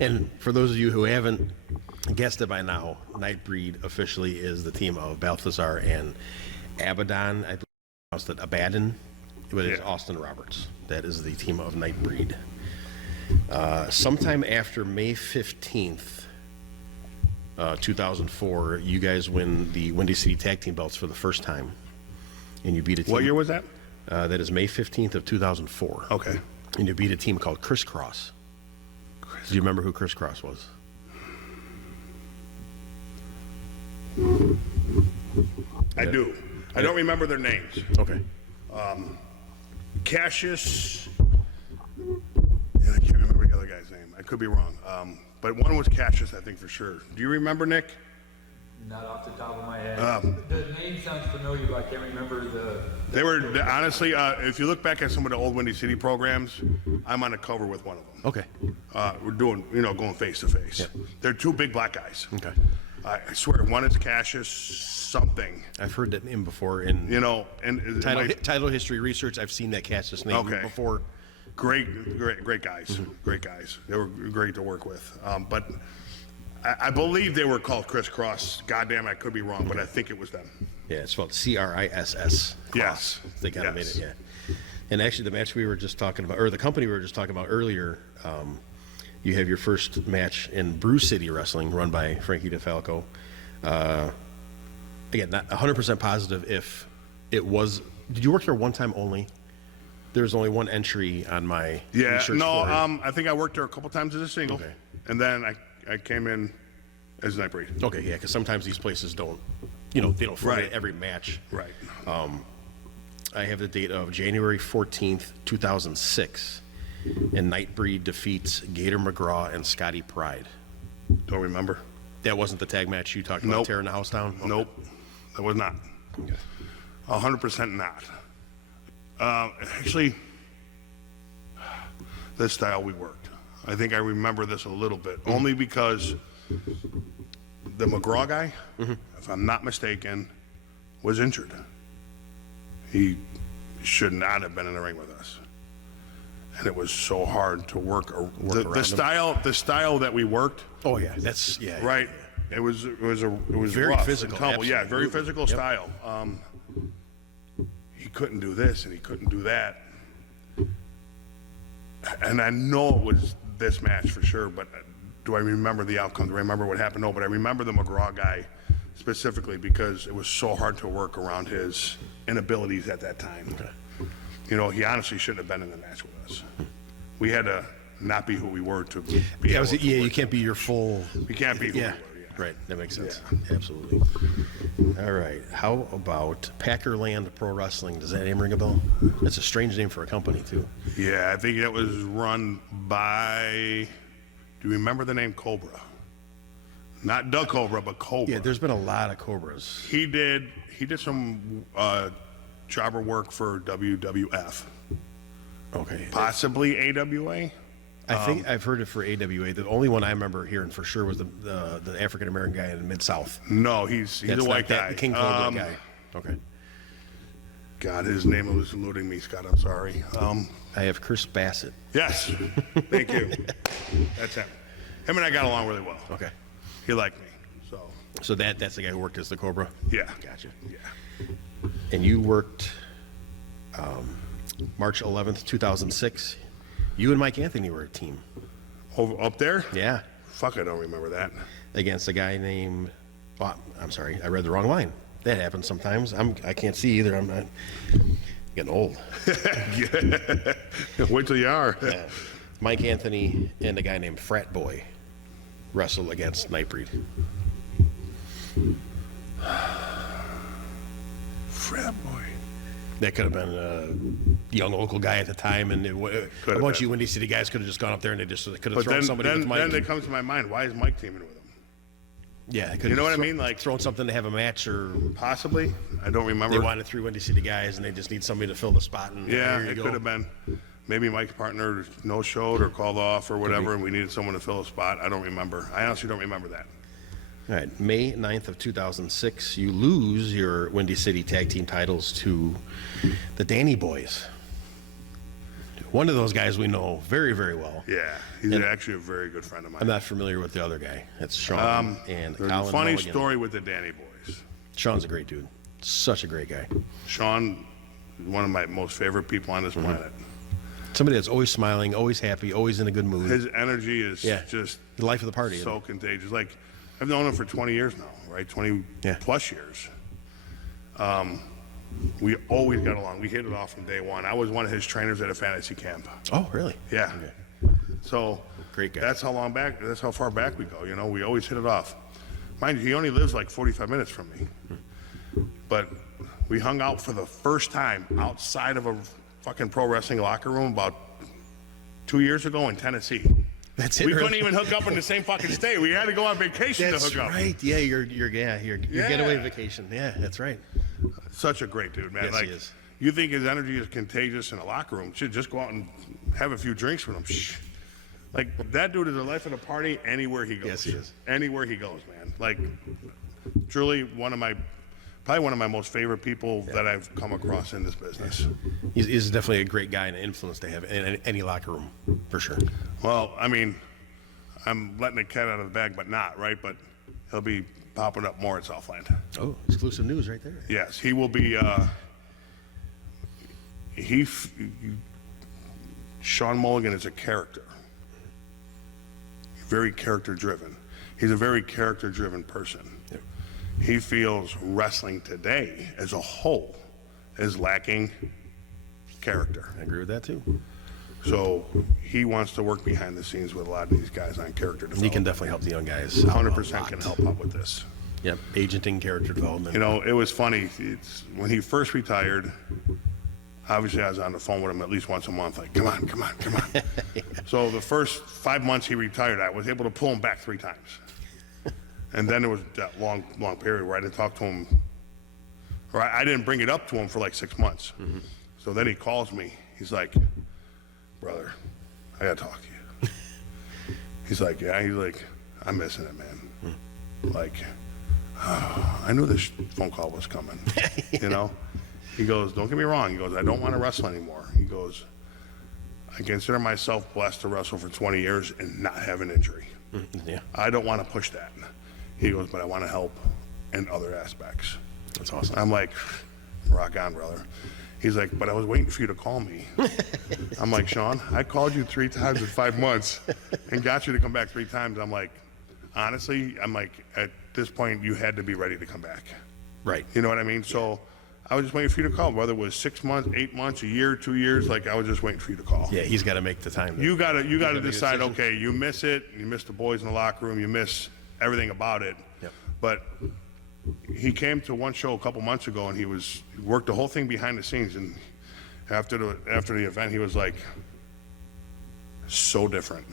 And for those of you who haven't guessed it by now, Nightbreed officially is the team of Balthazar and Abaddon. I pronounced it Abaddon, but it's Austin Roberts. That is the team of Nightbreed. Sometime after May 15th, 2004, you guys win the Windy City Tag Team belts for the first time. And you beat a team. What year was that? That is May 15th of 2004. Okay. And you beat a team called Crisscross. Do you remember who Crisscross was? I do. I don't remember their names. Okay. Cassius, and I can't remember the other guy's name. I could be wrong. But one was Cassius, I think, for sure. Do you remember, Nick? Not off the top of my head. The name sounds familiar, but I can't remember the... They were, honestly, if you look back at some of the old Windy City programs, I'm on the cover with one of them. Okay. We're doing, going face to face. Yep. They're two big black guys. Okay. I swear, one is Cassius something. I've heard that name before in And title history research. I've seen that Cassius name before. Great guys. Great guys. They were great to work with. But I believe they were called Crisscross. Goddamn, I could be wrong, but I think it was them. Yeah, it's spelled CRISS. Yes. They kind of made it, yeah. And actually, the match we were just talking about, or the company we were just talking about earlier, you have your first match in Brew City Wrestling, run by Frankie DeFalco. Again, not 100% positive if it was. Did you work there one time only? There was only one entry on my research for it. I think I worked there a couple times as a single, Okay. and then I came in as Nightbreed. Okay, yeah, because sometimes these places don't, they don't fight Right. every match. Right. I have the date of January 14th, 2006, and Nightbreed defeats Gator McGraw and Scotty Pride. Don't remember. That wasn't the tag match you talked about Nope. tearing the house down? Okay. Nope, that was not. Okay. 100% not. Actually, this style we worked. I think I remember this a little bit, only because the McGraw guy, if I'm not mistaken, was injured. He should not have been in the ring with us, and it was so hard to work the style that we worked. Oh yeah, that's Right. It was very rough physical. and tumble. Yeah, very Absolutely. physical Yep. style. He couldn't do this and he couldn't do that, and I know it was this match for sure. But do I remember the outcome? Do I remember what happened? No, but I remember the McGraw guy specifically because it was so hard to work around his inabilities at that time. Okay. He honestly shouldn't have been in the match with us. We had to not be who we were to be Yeah, able to you work. can't be your full. We can't be who we were. Right, that makes sense. Absolutely. All right, how about Packerland Pro Wrestling? Does that name ring a bell? That's a strange name for a company, too. Yeah, I think it was run by, do you remember the name Cobra? Not Doug Cobra, but Cobra. Yeah, there's been a lot of Cobras. He did some jobber work for WWF, Okay. possibly AWA. I think I've heard it for AWA. The only one I remember hearing for sure was the African-American guy in the Mid-South. No, he's a white guy. The King Cobra guy. Okay. God, his name was eluding me, Scott. I'm sorry. I have Chris Bassett. Yes, thank you. That's him. Him and I got along really well. Okay. He liked me, so. So that's the guy who worked as the Cobra? Yeah. Gotcha. Yeah. And you worked March 11th, 2006. You and Mike Anthony were a team. Over up there? Yeah. Fuck, I don't remember that. Against a guy named, I'm sorry, I read the wrong line. That happens sometimes. I can't see either. I'm not getting old. Wait till you are. Yeah. Mike Anthony and a guy named Frat Boy wrestled against Nightbreed. Frat boy. That could have been a young local guy at the time, and a bunch of you Windy City guys could have just gone up there and they could have thrown somebody with Mike. Then it comes to my mind, why is Mike teaming with him? Yeah, You know what I mean? Like thrown something to have a match, or possibly. I don't remember. they wanted 3 Windy City guys and they just need somebody to fill the spot. And Yeah, here you it go. could have been. Maybe Mike's partner no-showed or called off or whatever, and we needed someone to fill a spot. I don't remember. I honestly don't remember that. All right, May 9th of 2006, you lose your Windy City tag team titles to the Danny Boys. One of those guys we know very, very well. Yeah, he's actually a very good friend of mine. I'm not familiar with the other guy. That's Sean and There's Colin a funny Mulligan. story with the Danny boys. Sean's a great dude. Such a great guy. Sean, one of my most favorite people on this planet. Somebody that's always smiling, always happy, always in a good mood. His energy is just The life of the party. so contagious. Like, I've known him for 20 years now, right? 20 plus years. We always got along. We hit it off from day one. I was one of his trainers at a fantasy camp. Oh, really? Yeah. Okay. So Great guy. that's how far back we go. You know, we always hit it off. Mind you, he only lives like 45 minutes from me. But we hung out for the first time outside of a fucking pro wrestling locker room about 2 years ago in Tennessee. That's it. We really? couldn't even hook up in the same fucking state. We had to go on vacation That's to hook up. right. Yeah, your getaway vacation. Yeah, that's right. Such a great dude, man. Yes, like, he is. you think his energy is contagious in a locker room? Should just go out and have a few drinks with him. Shh. Like, that dude is the life of the party anywhere he goes. Yes, he is. Anywhere he goes, man. Like, truly probably one of my most favorite people that I've come across in this business. He's definitely a great guy and an influence to have in any locker room, for sure. Well, I mean, I'm letting the cat out of the bag, but not, right? But he'll be popping up more at Southland. Oh, exclusive news right there. Yes, he will be, Sean Mulligan is a character. Very character-driven. He's a very character-driven person. Yep. He feels wrestling today as a whole is lacking character. I agree with that too. So he wants to work behind the scenes with a lot of these guys on character development. He can definitely help the young guys. 100% can help out with this. Yep, agenting, character development. You know, it was funny. When he first retired, obviously I was on the phone with him at least once a month, like, come on. So the first 5 months he retired, I was able to pull him back 3 times. And then there was that long period where I didn't talk to him, or I didn't bring it up to him for like 6 months. So then he calls me. He's like, brother, I gotta talk to you. He's like, yeah. He's like, I'm missing it, man. Like, I knew this phone call was coming, you know? He goes, don't get me wrong. He goes, I don't want to wrestle anymore. He goes, I consider myself blessed to wrestle for 20 years and not have an injury. Yeah, I don't want to push that. He goes, but I want to help in other aspects. that's awesome. I'm like, rock on, brother. He's like, but I was waiting for you to call me. I'm like, Sean, I called you 3 times in 5 months and got you to come back 3 times. I'm like, honestly, at this point, you had to be ready to come back. Right. You know what I mean? So I was just waiting for you to call, whether it was 6 months, 8 months, a year, 2 years, like I was just waiting for you to call. Yeah, he's got to make the time. You gotta make a decide, decision. okay, you miss it, you miss the boys in the locker room, you miss everything about it. Yep. But he came to one show a couple months ago and he worked the whole thing behind the scenes, and after the event he was like, so different,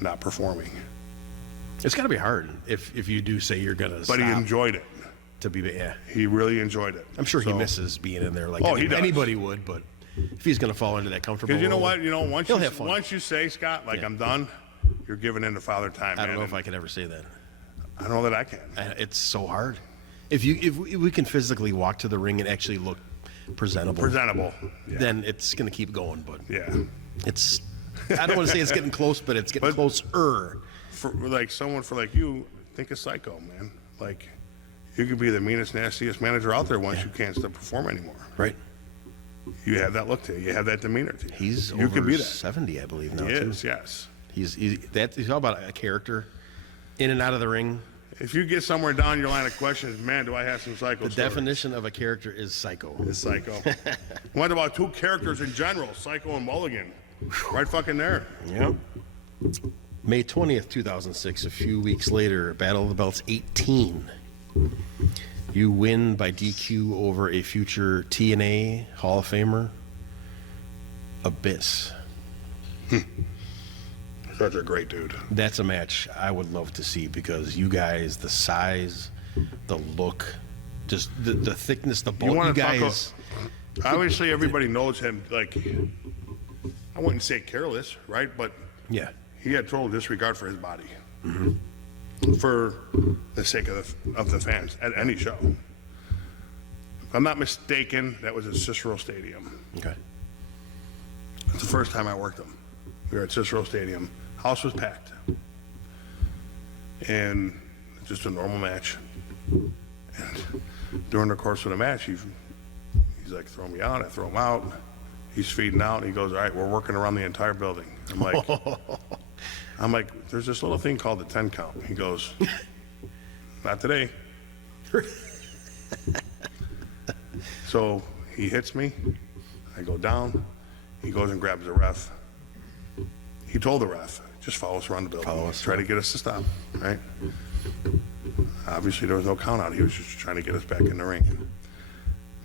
not performing. It's got to be hard if you do say you're gonna. But he enjoyed it. to be. Yeah, He really enjoyed it. I'm sure he So- misses being in there like Oh, he does. anybody would. But if he's gonna fall into that comfortable, Because you know role, what? You know, he'll have fun. once you say, Scott, like, Yeah. I'm done, you're giving in to father time, I don't man. know if I could ever say that. I don't know that I can. It's so hard. If we can physically walk to the ring and actually look presentable, Presentable. Yeah. then it's gonna keep going. But Yeah. it's I don't want to say it's getting close, but it's getting But- closer. For like you, think of Psycho, man. Like, you could be the meanest, nastiest manager out there once you can't still perform anymore. Right? You have that look to you. You have that demeanor to you. He's you over could be that. 70, I believe now. He too. is, yes. He's all about a character, in and out of the ring. If you get somewhere down your line of questions, man, do I have some Psycho The stories? definition of a character is psycho. Is Psycho. What about 2 characters in general, Psycho and Mulligan? Right fucking there. Yep. May 20th, 2006, a few weeks later, Battle of the Belts 18. You win by DQ over a future TNA Hall of Famer, Abyss. Such a great dude. That's a match I would love to see because you guys, the size, the look, just the thickness, the bulk, you wanna talk guys. Obviously, everybody knows him, like, I wouldn't say careless, right? But Yeah. he had total disregard for his body. For the sake of the fans at any show. If I'm not mistaken, that was at Cicero Stadium. Okay. It's the first time I worked him. We were at Cicero Stadium. House was packed. And just a normal match. And during the course of the match, he's like, throw me out. I throw him out. He's feeding out. And he goes, all right, we're working around the entire building. I'm like, there's this little thing called the 10 count. He goes, not today. So he hits me. I go down. He goes and grabs the ref. He told the ref, just follow us around the building. Try to get us to stop, right? Obviously, there was no count out. He was just trying to get us back in the ring.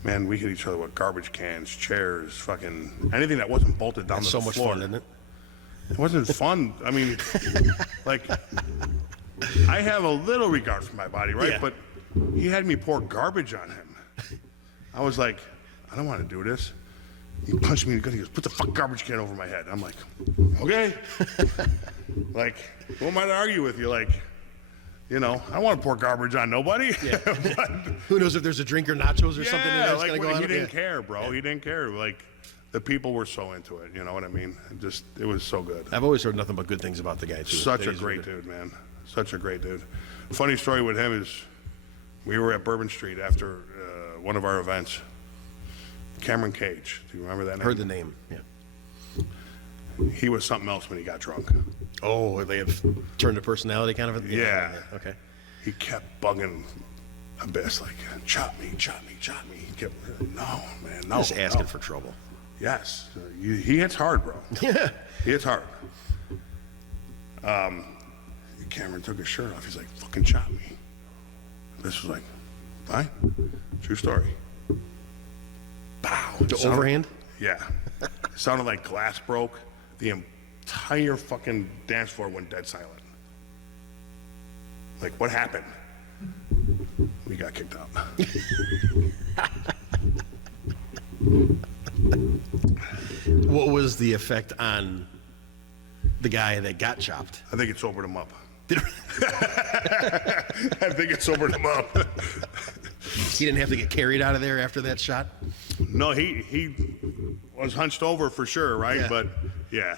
Man, we hit each other with garbage cans, chairs, fucking anything that wasn't bolted down That's to so the much floor. fun, isn't it? It wasn't fun. I mean, like, I have a little regard for my body, right? Yeah. But he had me pour garbage on him. I was like, I don't want to do this. He punched me in the gut. He goes, put the fuck garbage can over my head. I'm like, okay. Like, who am I to argue with you? Like, you know, I don't want to pour garbage on nobody. Yeah. But, Who knows if there's a drink or nachos or something in there that's like, going to go on? he didn't care, bro. He didn't care. Like, the people were so into it. You know what I mean? It was so good. I've always heard nothing but good things about the guy, too. Such a great dude, man. Such a great dude. Funny story with him is we were at Bourbon Street after one of our events. Cameron Cage. Do you remember that name? Heard the name, yeah. He was something else when he got drunk. Oh, they have turned to personality kind of? Yeah. Okay. He kept bugging Abyss, like, chop me, chop me, chop me. He kept, no, man, no. Just asking no. for trouble. Yes. He hits hard, bro. Yeah. He hits hard. Cameron took his shirt off. He's like, fucking chop me. This was like, fine. True story. Bow. The overhand? Yeah. It sounded like glass broke. The entire fucking dance floor went dead silent. Like, what happened? We got kicked out. What was the effect on the guy that got chopped? I think it sobered him up. I think it sobered him up. He didn't have to get carried out of there after that shot? No, he was hunched over for sure, right? Yeah. But, yeah.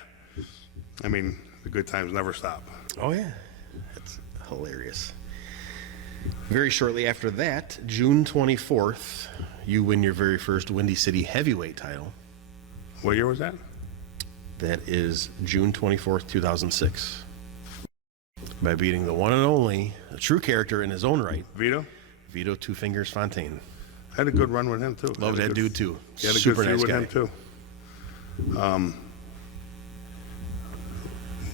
I mean, the good times never stop. Oh, yeah. That's hilarious. Very shortly after that, June 24th, you win your very first Windy City heavyweight title. What year was that? That is June 24th, 2006. By beating the one and only, a true character in his own right, Vito? Vito Two Fingers Fontaine. I had a good run with him, too. Love that dude, too. He had a Super good feud nice with guy. him, too.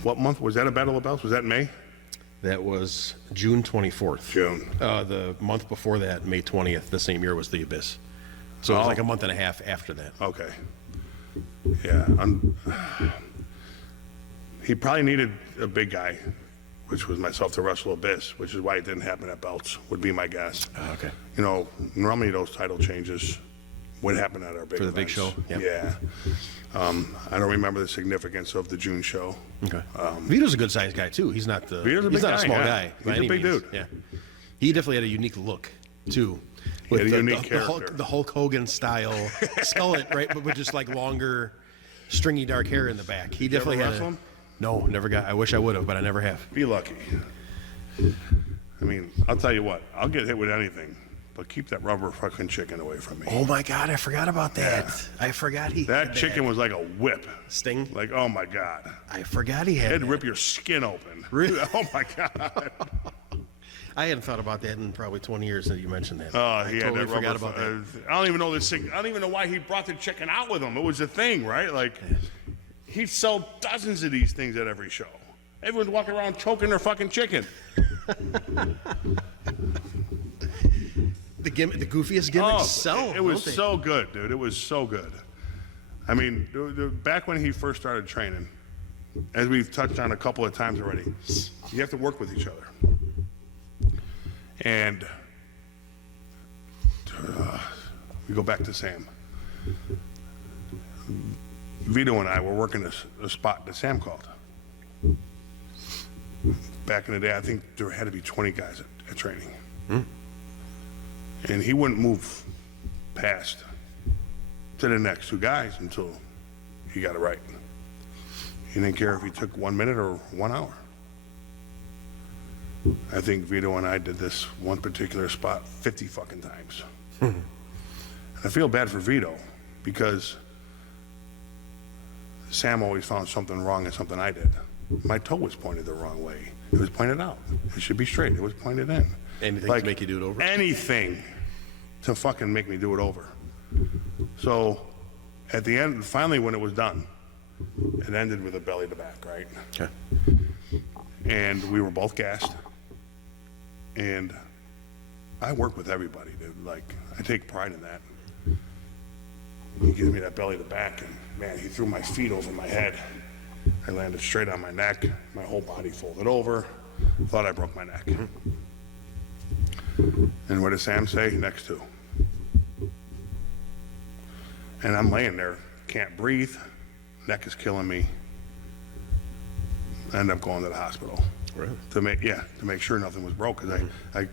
What month? Was that a Battle of Belts? Was that May? That was June 24th. June. The month before that, May 20th, the same year was the Abyss. So it was like a month and a half after that. Okay. Yeah. He probably needed a big guy, which was myself, to wrestle Abyss, which is why it didn't happen at Belts, would be my guess. Okay. You know, normally those title changes would happen at our big For the big events. show? Yeah. I don't remember the significance of the June show. Okay. Vito's a good sized guy too. He's not Vito's a he's big not a guy, small yeah. guy. He's by a any big means. dude. Yeah. He definitely had a unique look too. He had a unique the character. The Hulk Hogan style skullet, right? But with just like longer, stringy dark hair in the back. He definitely ever had. wrestle him? No, never got. I wish I would have, but I never have. Be lucky. I mean, I'll tell you what, I'll get hit with anything, but keep that rubber fucking chicken away from me. Oh my God, I forgot about that. Yeah. I forgot he That had chicken was like a whip. Sting. Like, oh my God. I forgot he had. It'd that. rip your skin open. Really? Oh my God. I hadn't thought about that in probably 20 years that you mentioned that. Oh, I he totally had that forgot rubber. about that. I don't even know this thing. I don't even know why he brought the chicken out with him. It was a thing, right? Like, he'd sell dozens of these things at every show. Everyone's walking around choking their fucking chicken. The goofiest gimmicks sell. It was don't they? so good, dude. It was so good. I mean, back when he first started training, as we've touched on a couple of times already, you have to work with each other. And we go back to Sam. Vito and I were working a spot that Sam called. Back in the day, I think there had to be 20 guys at training. And he wouldn't move past to the next two guys until he got it right. He didn't care if he took 1 minute or 1 hour. I think Vito and I did this one particular spot 50 fucking times. I feel bad for Vito because Sam always found something wrong in something I did. My toe was pointed the wrong way. It was pointed out. It should be straight. It was pointed in. Anything to make you do it over? Anything to fucking make me do it over. So at the end, finally when it was done, it ended with a belly to back, right? Okay. And we were both gassed. And I work with everybody, dude. Like, I take pride in that. He gives me that belly to back, and man, he threw my feet over my head. I landed straight on my neck, my whole body folded over. Thought I broke my neck. And what does Sam say? Next two. And I'm laying there, can't breathe, neck is killing me. I end up going to the hospital. Really? To make sure nothing was broke, because I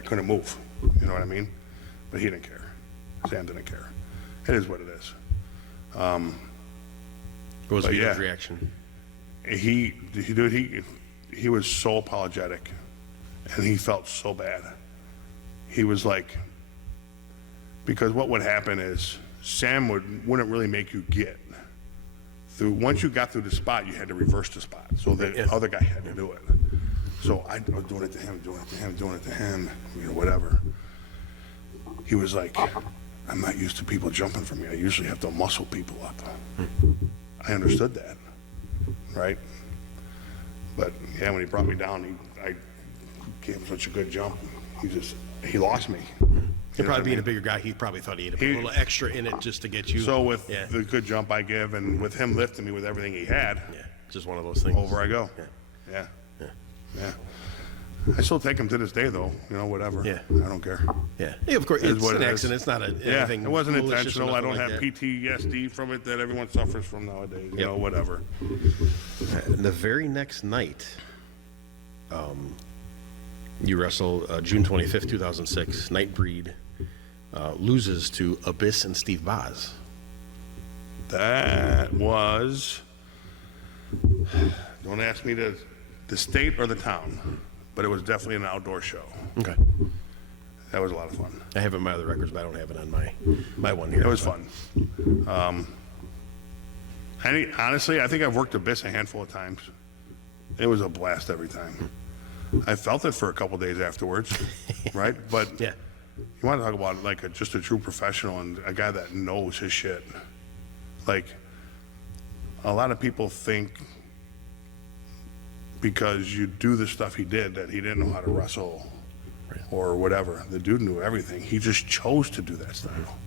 couldn't move. You know what I mean? But he didn't care. Sam didn't care. It is what it is. What was But Vito's yeah. reaction? He was so apologetic, and he felt so bad. He was like, because what would happen is Sam wouldn't really make you get through. Once you got through the spot, you had to reverse the spot, so the other guy had to do it. So I was doing it to him, doing it to him, you know, whatever. He was like, I'm not used to people jumping for me. I usually have to muscle people up. I understood that, right? But yeah, when he brought me down, I gave him such a good jump. He lost me. He'd probably being a bigger guy, he probably thought he had to put a little extra in it just to get you. So with yeah, the good jump I give, and with him lifting me with everything he had, just one of those things. over I go. Yeah. I still take him to this day, though. You know, whatever. Yeah. I don't care. Yeah, of course, It is it's what an it is. accident. It's not Yeah, anything. it wasn't malicious or intentional. I nothing don't like have that. PTSD from it that everyone suffers from nowadays. You Yep. know, whatever. The very next night, you wrestle June 25th, 2006. Nightbreed loses to Abyss and Steve Boz. That was. Don't ask me the state or the town, but it was definitely an outdoor show. Okay. That was a lot of fun. I have it in my other records, but I don't have it on my one here. It was fun. Honestly, I think I've worked Abyss a handful of times. It was a blast every time. I felt it for a couple days afterwards, right? But Yeah. you want to talk about like just a true professional and a guy that knows his shit. Like, a lot of people think because you do the stuff he did that he didn't know how to wrestle or whatever. The dude knew everything. He just chose to do that style.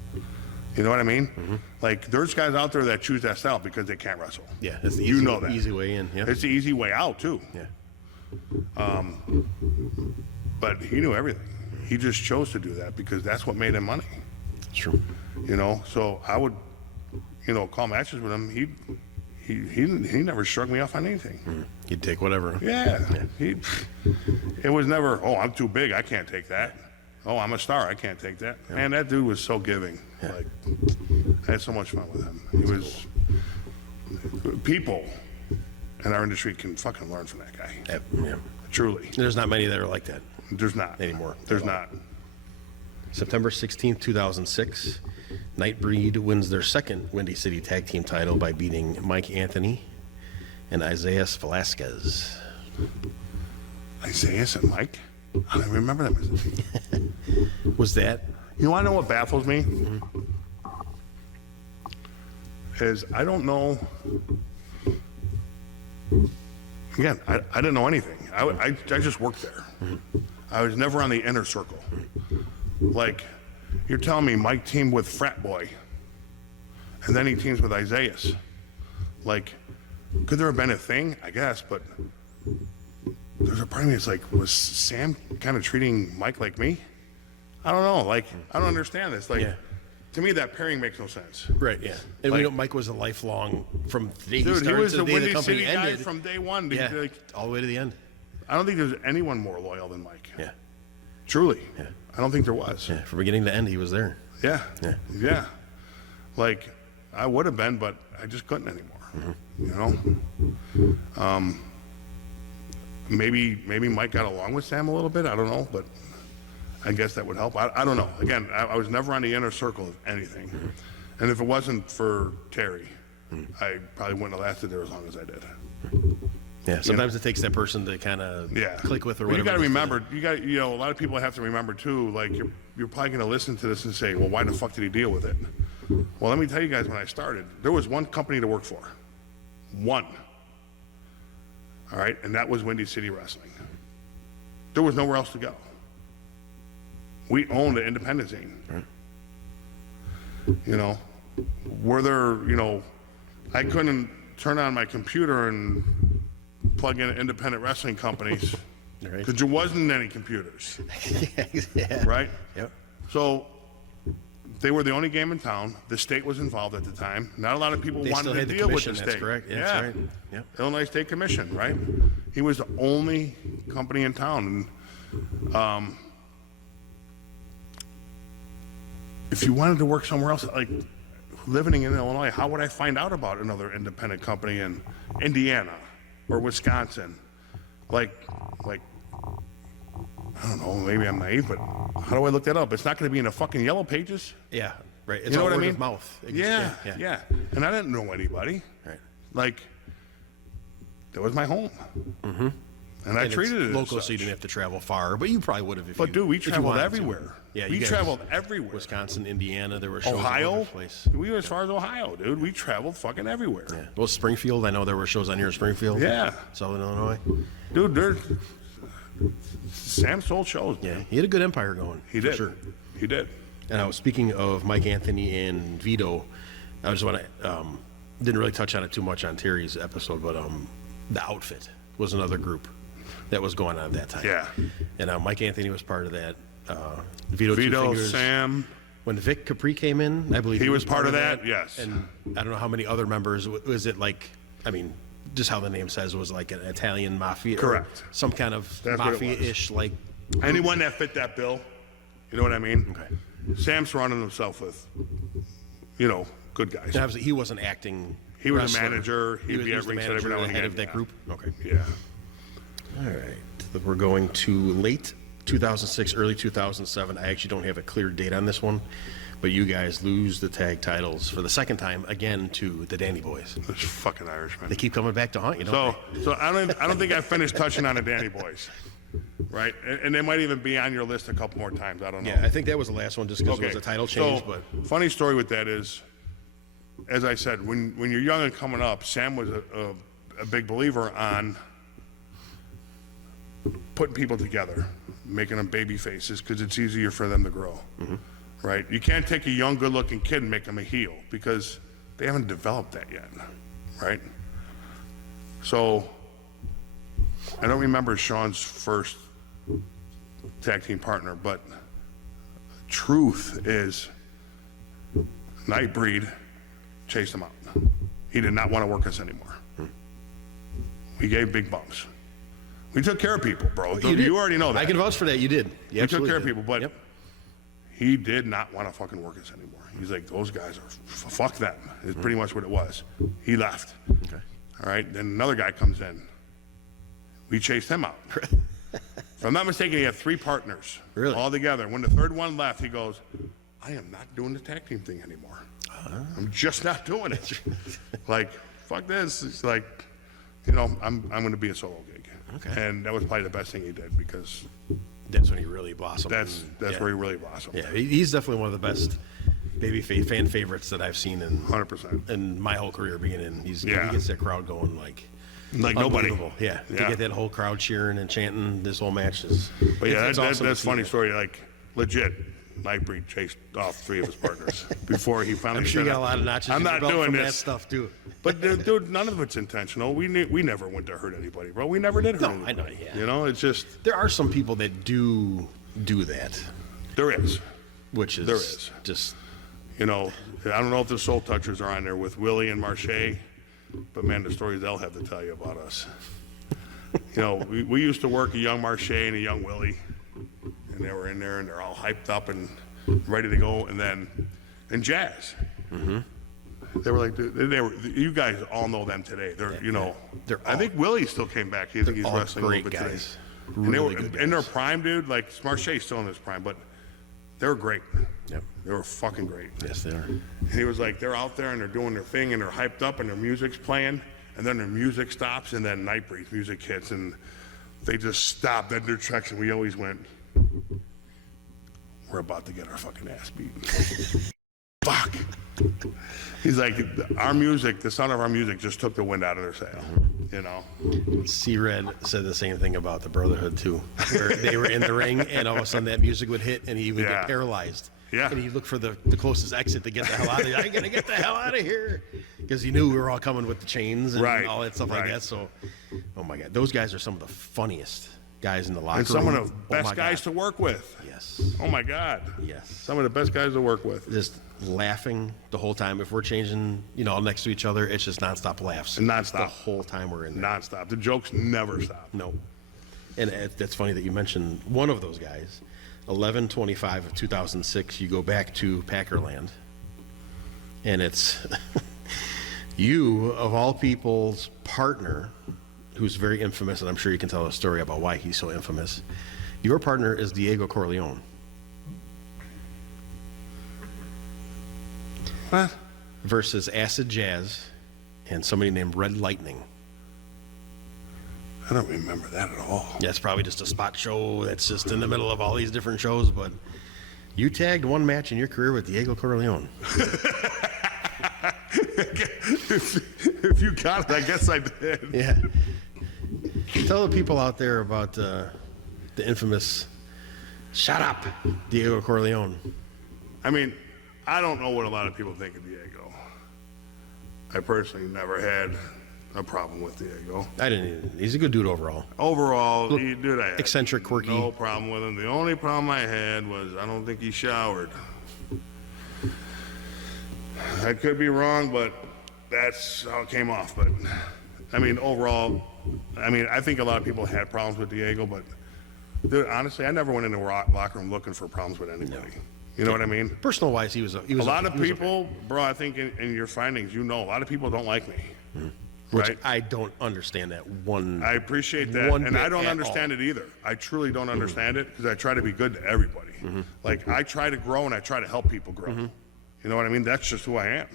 You know what I mean? Like, there's guys out there that choose that style because they can't wrestle. Yeah, it's the You easy, know that. easy way in. Yeah. It's the easy way out, too. Yeah. But he knew everything. He just chose to do that because that's what made him money. It's true. You know, so I would, you know, call matches with him. He never shrugged me off on anything. You'd take whatever. Yeah. It was never, oh, I'm too big, I can't take that. Oh, I'm a star, I can't take that. Man, that dude was so giving. Like, I had so much fun with him. He was, people in our industry can fucking learn from that guy. Yeah. Truly. There's not many that are like that There's not. anymore. There's not. September 16th, 2006, Nightbreed wins their second Windy City Tag Team title by beating Mike Anthony and Isaias Velasquez. Isaias and Mike? I don't remember them as a team. Was that? You want to know what baffles me? Is I don't know. Again, I didn't know anything. I just worked there. I was never on the inner circle. Like, you're telling me Mike teamed with Frat Boy, and then he teams with Isaias. Like, could there have been a thing? I guess, but there's a part of me that's like, was Sam kind of treating Mike like me? I don't know. Like, I don't understand this. Like, Yeah. to me, that pairing makes no sense. Right, yeah. And we Like- know Mike was a lifelong, from the day he Dude, he started was to the the day the Windy company City guy ended. from day one. Yeah, Like, all the way to the end. I don't think there's anyone more loyal than Mike. Yeah, Truly. I don't think there was. yeah. From beginning to end, he was there. Yeah. Yeah. Yeah. Like, I would have been, but I just couldn't anymore. You know? Maybe Mike got along with Sam a little bit. I don't know, but I guess that would help. I don't know. Again, I was never on the inner circle of anything. And if it wasn't for Terry, I probably wouldn't have lasted there as long as I did. Yeah, sometimes it takes that person to kind of click with or Well, whatever. you got to remember, a lot of people have to remember too, like you're probably going to listen to this and say, well, why the fuck did he deal with it? Well, let me tell you guys, when I started, there was one company to work for. One. All right, and that was Windy City Wrestling. There was nowhere else to go. We owned an independent scene. Right. You know, were there, I couldn't turn on my computer and plug in independent wrestling companies Right. because there wasn't any computers, Yeah. right? Yep. So they were the only game in town. The state was involved at the time. Not a lot of people They wanted still to had the deal with the commission, state. that's correct. Yeah, that's right. Yep. Illinois State Commission, right? He was the only company in town. And if you wanted to work somewhere else, like living in Illinois, how would I find out about another independent company in Indiana or Wisconsin? Like, I don't know, maybe I'm naive, but how do I look that up? It's not going to be in the fucking yellow pages. Yeah, right. It's You know all what I word mean? of mouth. Yeah. And I didn't know anybody. Right. Like, that was my home. Mm-hmm. And I And treated it's it local, as so you such. didn't have to travel far, but you probably would have if But you. dude, we if you traveled wanted to. everywhere. Yeah, we you guys- traveled everywhere. Wisconsin, Indiana, there were shows all over Ohio. the place. We were as far as Ohio, dude. We traveled fucking everywhere. Yeah. Well, Springfield, I know there were shows on here in Springfield. Yeah. Southern Illinois. Dude, there's Sam sold shows. Yeah, he had a good empire going. He for did. Sure. He did. And I was speaking of Mike Anthony and Vito. I just want to didn't really touch on it too much on Terry's episode, but the Outfit was another group that was going on at that time. Yeah. And Mike Anthony was part of that. Vito, Two Vito, Fingers. Sam. When Vic Capri came in, I believe He was part of that, yes. And I don't know how many other members. Was it like? I mean, just how the name says, it was like an Italian mafia. or Correct. Some kind of That's what it was. mafia-ish like. Anyone that fit that bill, you know what I mean? Okay. Sam surrounded himself with, good guys. And obviously, he wasn't acting. He was a wrestler. manager. He'd was be he at was the ringside manager, every now the and head again, of that yeah. group. Okay. Yeah. All right. We're going to late 2006, early 2007. I actually don't have a clear date on this one, but you guys lose the tag titles for the second time again to the Danny Boys. Those fucking Irishmen. They keep coming back to haunt you, don't So I don't think I finished touching on the Danny Boys, right? And they might even be on your list a couple more times. I don't know. they? Yeah, I think that was the last one just because it was a title change. So, But funny story with that is, as I said, when you're young and coming up, Sam was a big believer on putting people together, making them baby faces because it's easier for them to grow, right? You can't take a young, good-looking kid and make them a heel because they haven't developed that yet, right? So I don't remember Sean's first tag team partner, but truth is Nightbreed chased him out. He did not want to work us anymore. We gave big bumps. We took care of people, bro. did. You already know that. I can vouch for that. You did. You We took absolutely care of did. people, but Yep. he did not want to fucking work us anymore. He's like, those guys are, fuck them. Is pretty much what it was. He left. Okay. All right, then another guy comes in. We chased him out. If I'm not mistaken, he had 3 partners. Really? All together. When the third one left, he goes, I am not doing the tag team thing anymore. I'm just not doing it. Like, fuck this. It's like, I'm going to be a solo gig. Okay. And that was probably the best thing he did because That's when he really blossomed. that's Yeah. where he really blossomed. Yeah, he's definitely one of the best baby fan favorites that I've seen in 100%. in my whole career being in. He Yeah. gets that crowd going like nobody. unbelievable. Yeah, to Yeah. get that whole crowd cheering and chanting this whole match is. But yeah, it's awesome to that's see funny that. story. Like, legit, Nightbreed chased off 3 of his partners before he finally I'm sure you said, got a lot of notches. I'm in your not belt doing from that this. stuff too. But dude, none of it's intentional. We never went to hurt anybody, bro. We never did hurt No, anybody. I know, yeah. It's just, There are some people that do that, there is. which is There is. just I don't know if the Soul Touchers are on there with Willie and Marche, but man, the stories they'll have to tell you about us. We used to work a young Marche and a young Willie, and they were in there and they're all hyped up and ready to go. And Jazz They were like, they were. You guys all know them today. They're, you know, I think Willie still came back. I think he's all wrestling a little great bit guys. today. And they Really were good in their guys. prime, dude. Like Marche's still in his prime, but they were great. Yep. They were fucking great. Yes, they are. And he was like, they're out there and they're doing their thing and they're hyped up and their music's playing, and then their music stops and then Nightbreed's music hits and they just stopped at their tracks and we always went, we're about to get our fucking ass beat. Fuck. He's like, our music, the sound of our music just took the wind out of their sail, you know? C-Red said the same thing about the Brotherhood too, where they were in the ring and all of a sudden that music would hit and he would Yeah. get paralyzed. Yeah. And he'd look for the closest exit to get the hell out of here. I gotta get the hell out of here. Because he knew we were all coming with the chains and Right, all that stuff like right. that. So, oh my God, those guys are some of the funniest guys in the locker And room. some of the Oh best my guys God. to work with. Yes. Oh my God. Yes. Some of the best guys to work with. Just laughing the whole time. If we're changing, next to each other, it's just nonstop laughs. And nonstop. The whole time we're in there. Nonstop. The jokes never stop. No. And that's funny that you mentioned one of those guys. 11/25 of 2006, you go back to Packerland, and it's you, of all people's partner, who's very infamous, and I'm sure you can tell a story about why he's so infamous. Your partner is Diego Corleone. What? Versus Acid Jazz and somebody named Red Lightning. I don't remember that at all. Yeah, it's probably just a spot show that's just in the middle of all these different shows, but you tagged one match in your career with Diego Corleone. If you got it, I guess I did. Yeah. Tell the people out there about the infamous "Shut Up" Diego Corleone. I mean, I don't know what a lot of people think of Diego. I personally never had a problem with Diego. I didn't either. He's a good dude overall. Overall, dude, I had Eccentric, quirky. no problem with him. The only problem I had was I don't think he showered. I could be wrong, but that's how it came off. But I mean, overall, I think a lot of people had problems with Diego, but dude, honestly, I never went into a locker room looking for problems with anybody. You know what I mean? Personal wise, he was A lot of people, bro, I think in your findings, a lot of people don't like me. which Right? I don't understand that one. I appreciate that, one and bit I don't at understand it either. I truly don't understand it because I try to be good to everybody. Like I try to grow and I try to help people grow. You know what I mean? That's just who I am.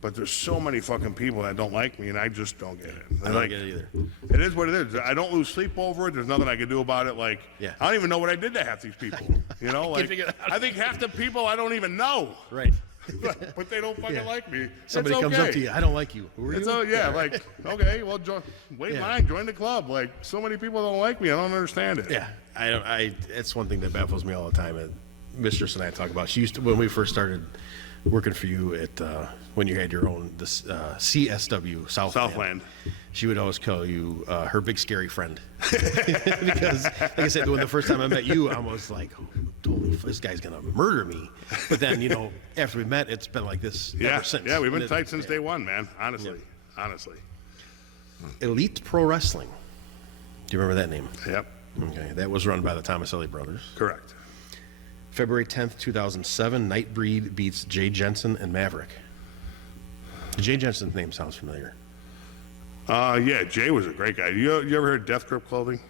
But there's so many fucking people that don't like me, and I just don't get it. I don't get it either. It is what it is. I don't lose sleep over it. There's nothing I can do about it. Like, Yeah. I don't even know what I did to half these people. You know, like figure it out. I think half the people I don't even know. Right. But they don't fucking Yeah. like me. Somebody It's comes okay. up to you. I don't like you. Who are It's you? all, yeah, like, okay, well, wait in Yeah. line, join the club. Like, so many people don't like me. I don't understand it. Yeah, it's one thing that baffles me all the time. And Mistress and I talk about. She used to, when we first started working for you at when you had your own CSW Southland. She would always call you her big scary friend because, like I said, when the first time I met you, I was like, oh, totally, this guy's gonna murder me. But then, after we met, it's been like this Yeah, ever since. yeah, we've been And tight since day one, man. Honestly, honestly. Elite Pro Wrestling. Do you remember that name? Yep, Okay, that was run by the Tomaselli brothers. correct. February 10th, 2007, Nightbreed beats Jay Jensen and Maverick. Jay Jensen's name sounds familiar. Yeah, Jay was a great guy. You ever heard Death Grip Clothing?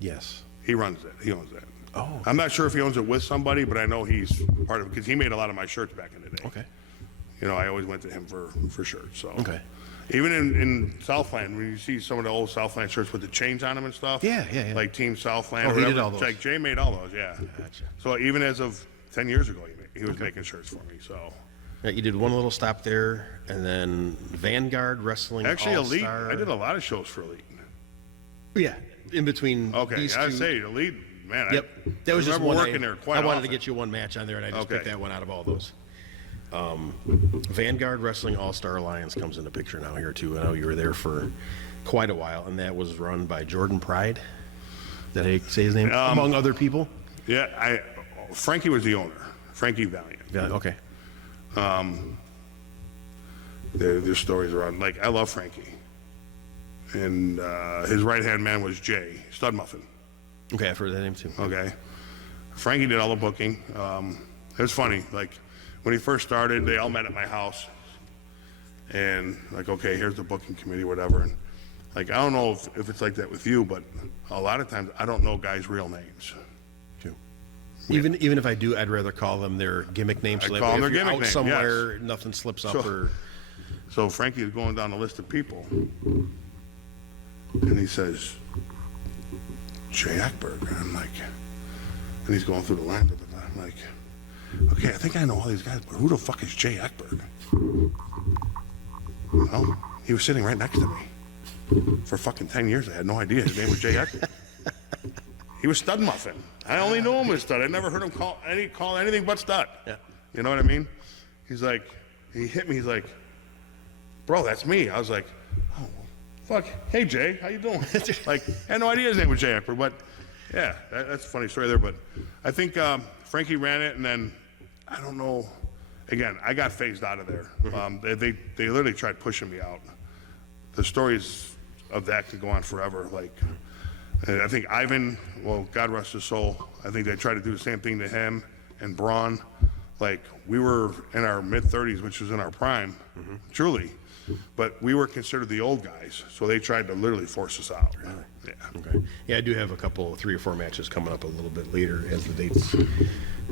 Yes. He runs that. He owns that. Oh. I'm not sure if he owns it with somebody, but I know he's part of it because he made a lot of my shirts back in the day. Okay. I always went to him for shirts. So Okay. Even in Southland, when you see some of the old Southland shirts with the chains on them and stuff. Yeah. Like Team Southland. Oh, or he did whatever, all those. it's like Jay made all those. Yeah. Gotcha. So even as of 10 years ago, he was making shirts for me. So Yeah, you did one little stop there, and then Vanguard Wrestling actually, Elite. All-Star. I did a lot of shows for Elite. Yeah, in between Okay, these I two. say Elite. Man, Yep. That was I just remember one working there quite I wanted often. to get you one match on there, and I just Okay. picked that one out of all those. Vanguard Wrestling All-Star Alliance comes into picture now here too. I know you were there for quite a while, and that was run by Jordan Pride. Did I say his name? Among other people? Yeah, Frankie was the owner. Frankie Valiant. Yeah, okay. There's stories around. Like, I love Frankie. And his right-hand man was Jay, Stud Muffin. Okay, I've heard that name too. Okay. Frankie did all the booking. It was funny. Like, when he first started, they all met at my house. and like, okay, here's the booking committee, whatever. And like, I don't know if it's like that with you, but a lot of times I don't know guys' real names. Even if I do, I'd rather call them their gimmick names. So I that call way them if their you're gimmick out name, somewhere, nothing slips up. So Frankie is going down the list of people, and he says, Jay Ackberg. And I'm like, and he's going through the lines of it. And I'm like, okay, I think I know all these guys, but who the fuck is Jay Ackberg? Well, he was sitting right next to me. For fucking 10 years, I had no idea his name was Jay Ackberg. He was Stud Muffin. I only knew him as Stud. I never heard him call anything but Stud. Yeah. You know what I mean? He's like, he hit me. He's like, bro, that's me. I was like, oh, fuck. Hey, Jay, how you doing? Like, I had no idea his name was Jay Ackberg, but yeah, that's a funny story there. But I think Frankie ran it, and then I don't know. Again, I got phased out of there. They literally tried pushing me out. The stories of that could go on forever. Like, and I think Ivan, well, God rest his soul, I think they tried to do the same thing to him and Braun. Like, we were in our mid-30s, which was in our prime, truly. But we were considered the old guys, so they tried to literally force us out. Really? Yeah. Okay. Yeah, I do have a couple, 3 or 4 matches coming up a little bit later as the dates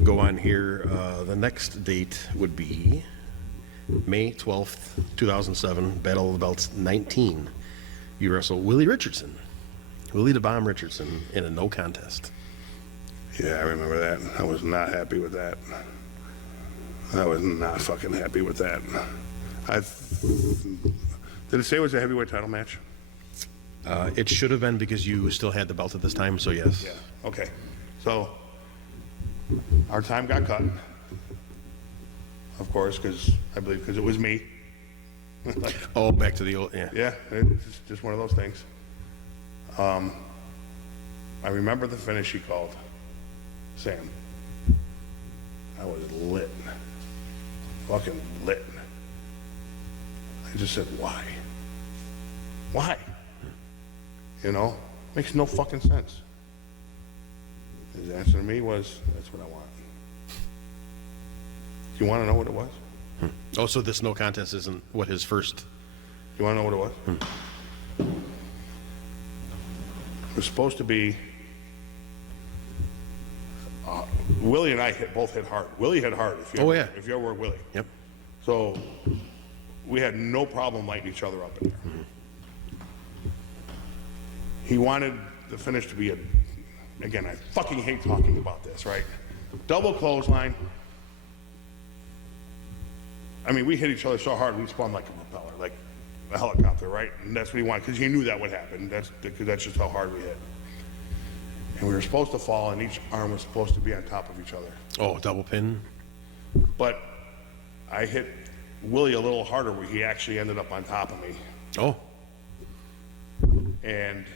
go on here. The next date would be May 12th, 2007, Battle of the Belts 19. You wrestle Willie Richardson, Willie the Bomb Richardson, in a no contest. Yeah, I remember that. I was not happy with that. I was not fucking happy with that. Did it say it was a heavyweight title match? It should have been because you still had the belt at this time, so yes. Yeah, okay. So, our time got cut. Of course, because it was me. Like, Oh, back to the old, yeah. yeah, it's just one of those things. I remember the finish he called. Sam. I was lit. Fucking lit. I just said, why? Why? You know? Makes no fucking sense. His answer to me was, that's what I want. Do you want to know what it was? Oh, so this no contest isn't what his first... You want to know what it was? It was supposed to be... Willie and I both hit hard. Willie hit hard, if you if you ever work Willie. Yep. So we had no problem lighting each other up in there. He wanted the finish to be again, I fucking hate talking about this, right? Double clothesline. I mean, we hit each other so hard, we spun like a propeller, like a helicopter, right? And that's what he wanted, because he knew that would happen. Because that's just how hard we hit. And we were supposed to fall, and each arm was supposed to be on top of each other. Oh, double pin? But I hit Willie a little harder, where he actually ended up on top of me. Oh. And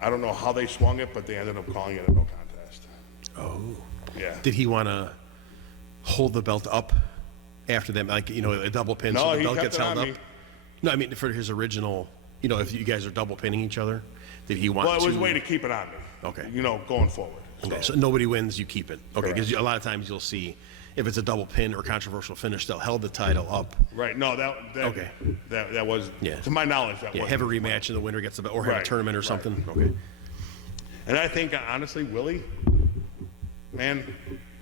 I don't know how they swung it, but they ended up calling it a no contest. Oh. Yeah. Did he want to hold the belt up after that, like, you know, a double pin, No, so the he belt kept gets it held on up? me. No, I mean, for his original, you know, if you guys are double pinning each other, did he want to... Well, it was a way to keep it on me. Okay. You know, going forward. Okay, so nobody wins, you keep it. Okay, Correct. because a lot of times you'll see, if it's a double pin or controversial finish, they'll held the title up. Right. No, Okay. that was, Yeah. to my knowledge, that Yeah, was. have a rematch and the winner gets the belt, or have a Right, tournament or right. something. Okay. And I think, honestly, Willie and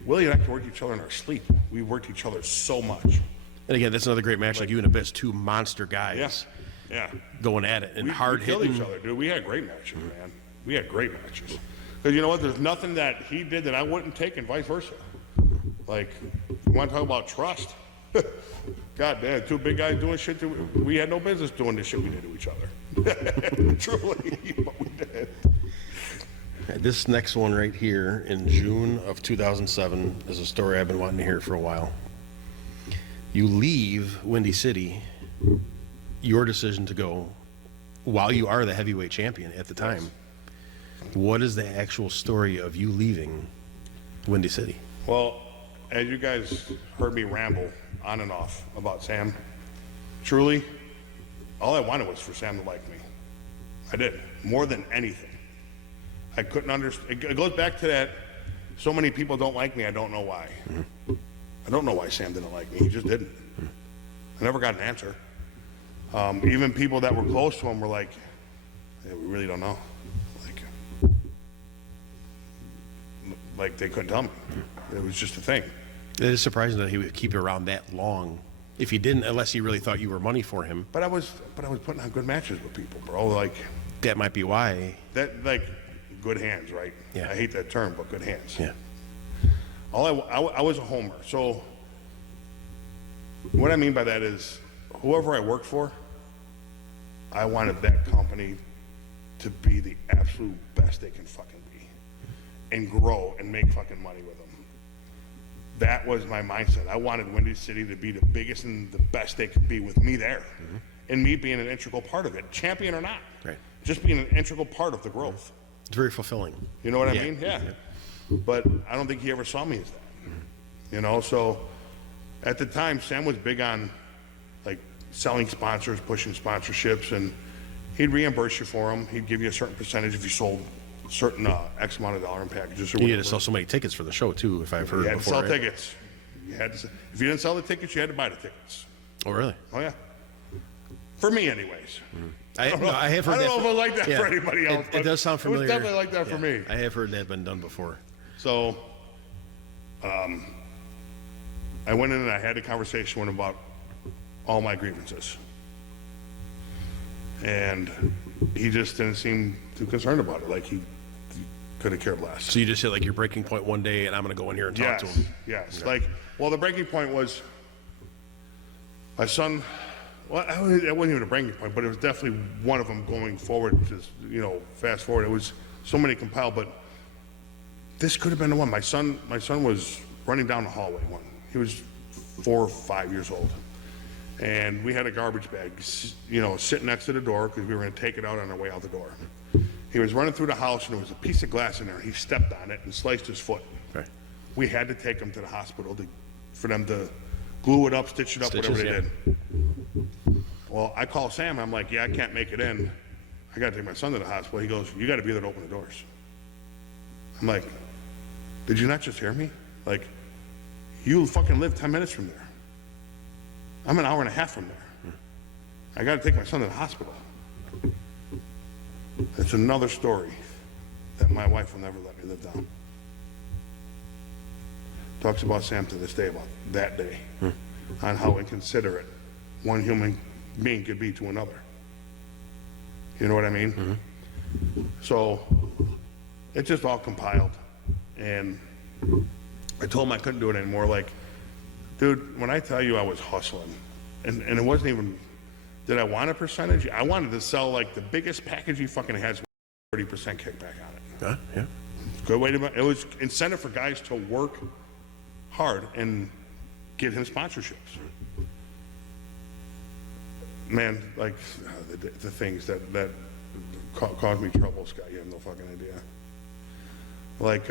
I could work each other in our sleep. We worked each other so much. And again, that's another great match, like you and Abyss, 2 monster guys Yes. Yeah. going at it and hard we killed hitting. each other, dude. We had great matches, man. We had great matches. Because you know what? There's nothing that he did that I wouldn't take, and vice versa. Like, you want to talk about trust? God damn, 2 big guys doing shit. We had no business doing this shit we did to each other. Truly, but we did. This next one right here in June of 2007 is a story I've been wanting to hear for a while. You leave Windy City, your decision to go, while you are the heavyweight champion at the time. What is the actual story of you leaving Windy City? Well, as you guys heard me ramble on and off about Sam, truly, all I wanted was for Sam to like me. I did, more than anything. I couldn't understand. It goes back to that, so many people don't like me, I don't know why. I don't know why Sam didn't like me, he just didn't. I never got an answer. Even people that were close to him were like, yeah, we really don't know. Like they couldn't tell me. It was just a thing. It is surprising that he would keep it around that long. If he didn't, unless he really thought you were money for him. But I was putting on good matches with people, bro. Like That might be why. that, like good hands, right? Yeah. I hate that term, but good hands. Yeah. I was a homer. So what I mean by that is whoever I worked for, I wanted that company to be the absolute best they can fucking be and grow and make fucking money with them. That was my mindset. I wanted Windy City to be the biggest and the best they could be with me there, and me being an integral part of it, champion or not. Right. Just being an integral part of the growth. It's very fulfilling. You know what I Yeah. mean? Yeah. But I don't think he ever saw me as that. You know, so at the time, Sam was big on like selling sponsors, pushing sponsorships, and he'd reimburse you for them. He'd give you a certain percentage if you sold certain X amount of dollar in packages or You whatever. had to sell so many tickets for the show too, if I've heard You had to before. sell right? tickets. You had to. If you didn't sell the tickets, you had to buy the tickets. Oh, really? Oh yeah. For me, anyways. I have heard I that. don't know if it was like that yeah. for anybody else. It but does sound familiar. It was definitely like that for Yeah. me. I have heard that been done before. So, I went in and I had a conversation with him about all my grievances. And he just didn't seem too concerned about it. Like he could have cared less. So you just hit like your breaking point one day, and I'm going to go in here and talk to Yes, him. yes. Like, well, the breaking point was my son. Well, it wasn't even a breaking point, but it was definitely one of them going forward. Just fast forward. It was so many compiled, but this could have been the one. My son was running down the hallway. He was 4 or 5 years old, and we had a garbage bag, sitting next to the door because we were going to take it out on our way out the door. He was running through the house, and there was a piece of glass in there. He stepped on it and sliced his foot. Right. We had to take him to the hospital for them to glue it up, stitch it up, Stitches, whatever they yeah. did. Well, I call Sam. I'm like, yeah, I can't make it in. I got to take my son to the hospital. He goes, you got to be there to open the doors. I'm like, did you not just hear me? Like, you fucking live 10 minutes from there. I'm an hour and a half from there. I got to take my son to the hospital. It's another story that my wife will never let me live down. Talks about Sam to this day, about that day, on how inconsiderate one human being could be to another. You know what I mean? So it just all compiled, and I told him I couldn't do it anymore. Like, dude, when I tell you I was hustling, and it wasn't even, did I want a percentage? I wanted to sell like the biggest package he fucking has, 30% kickback on it. Huh? Yeah. Good way to, it was incentive for guys to work hard and get him sponsorships. Man, like the things that caused me trouble, Scott, you have no fucking idea. Like,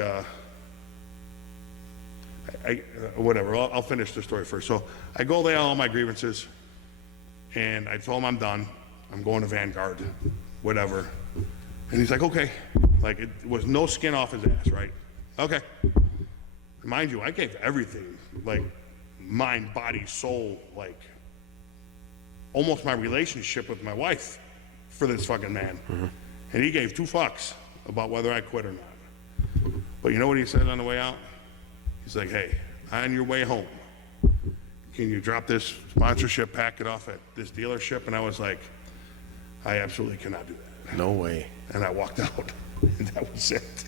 whatever, I'll finish the story first. So I go lay out all my grievances, and I told him I'm done. I'm going to Vanguard, whatever. And he's like, okay. Like, it was no skin off his ass, right? Okay. Mind you, I gave everything, like mind, body, soul, like almost my relationship with my wife for this fucking man. And he gave 2 fucks about whether I quit or not. But you know what he said on the way out? He's like, hey, on your way home, can you drop this sponsorship packet off at this dealership? And I was like, I absolutely cannot do that. No way. And I walked out, and that was it.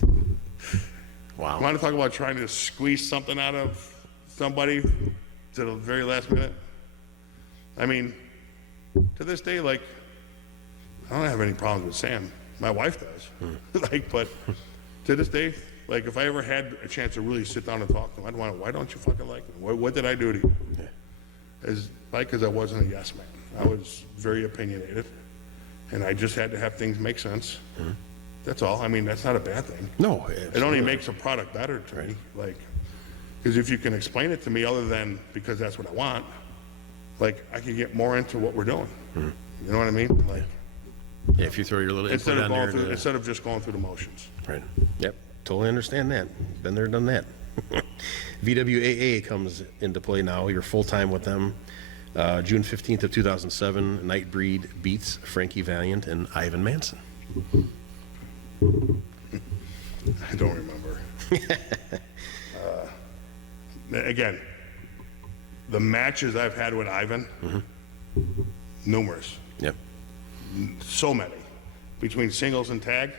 Wow. Want to talk about trying to squeeze something out of somebody to the very last minute? I mean, to this day, like, I don't have any problems with Sam. My wife does. Like, but to this day, like, if I ever had a chance to really sit down and talk to him, I'd want to, why don't you fucking like me? What did I do to you? Because I wasn't a yes man. I was very opinionated, and I just had to have things make sense. That's all. I mean, that's not a bad thing. No. It only makes a product better to me. Like, because if you can explain it to me other than because that's what I want, like, I can get more into what we're doing. You know what I mean? Like, Yeah, if you throw your little instead input of on there. instead of just going through the motions. Right. Yep. Totally understand that. Been there, done that. VWAA comes into play now. You're full-time with them. June 15th of 2007, Nightbreed beats Frankie Valiant and Ivan Manson. I don't remember. Again, the matches I've had with Ivan, numerous, Yep. so many, between singles and tag,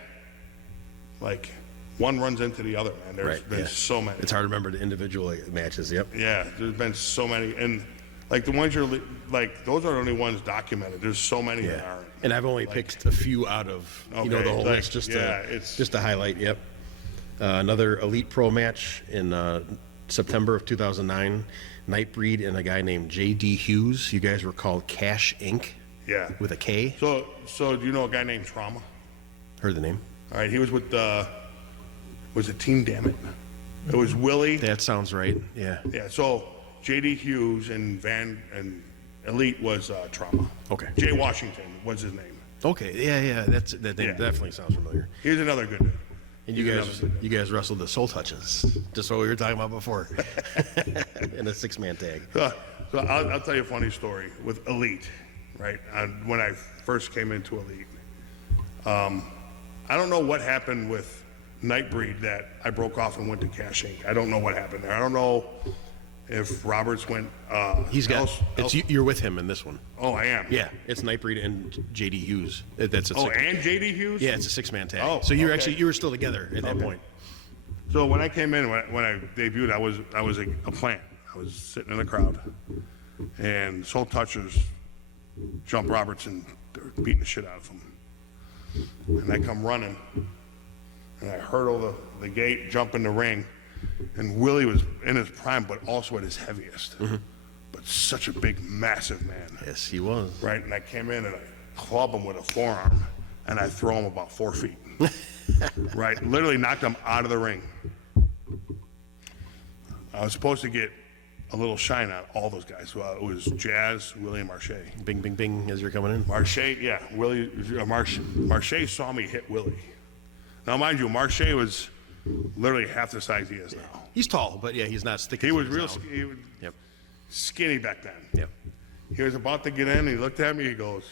like one runs into the other, man. There's Right. been yeah. so many. It's hard to remember the individual matches. Yep. Yeah, there's been so many, and like the ones like those are the only ones documented. There's so many that Yeah. aren't. And I've only picked a few out of the Okay, whole like, list just yeah, to it's- just to highlight. Yep. Another Elite Pro match in September of 2009. Nightbreed and a guy named J.D. Hughes. You guys were called Cash Inc. Yeah. with a K. So do you know a guy named Trauma? Heard the name? All right, he was with was it Team Damn It? It was Willie. That sounds right. Yeah. Yeah, so J.D. Hughes and Elite was Trauma. Okay. Jay Washington was his name. Okay. Yeah. That name Yeah. definitely sounds familiar. He's another good dude. And He's another good dude. you guys wrestled the Soul Touches, just what we were talking about before, in a 6-man tag. So I'll tell you a funny story with Elite, right? When I first came into Elite, I don't know what happened with Nightbreed that I broke off and went to Cash Inc. I don't know what happened there. I don't know if Roberts went. He's got. You're with him in this one. Oh, I am. Yeah, it's Nightbreed and J.D. Hughes. That's a Oh, six, and J.D. Hughes. yeah, it's a 6-man tag. Oh, so you okay. were still together at that point. So when I came in, when I debuted, I was a plant. I was sitting in the crowd, and Soul Touchers jumped Roberts and they're beating the shit out of him. And I come running, and I hurdle the gate, jump in the ring, and Willie was in his prime, but also at his heaviest. But such a big, massive man, Yes, he was. right? And I came in and I club him with a forearm, and I throw him about 4 feet. Right, literally knocked him out of the ring. I was supposed to get a little shine on all those guys. Well, it was Jazz, Willie, and Marche. Bing, bing, bing, as you're coming in. Marche, yeah, Marche saw me hit Willie. Now, mind you, Marche was literally half the size he is now. He's tall, but yeah, he's not sticky. He was as real now. he was Yep. skinny back then. Yep. He was about to get in, he looked at me, he goes,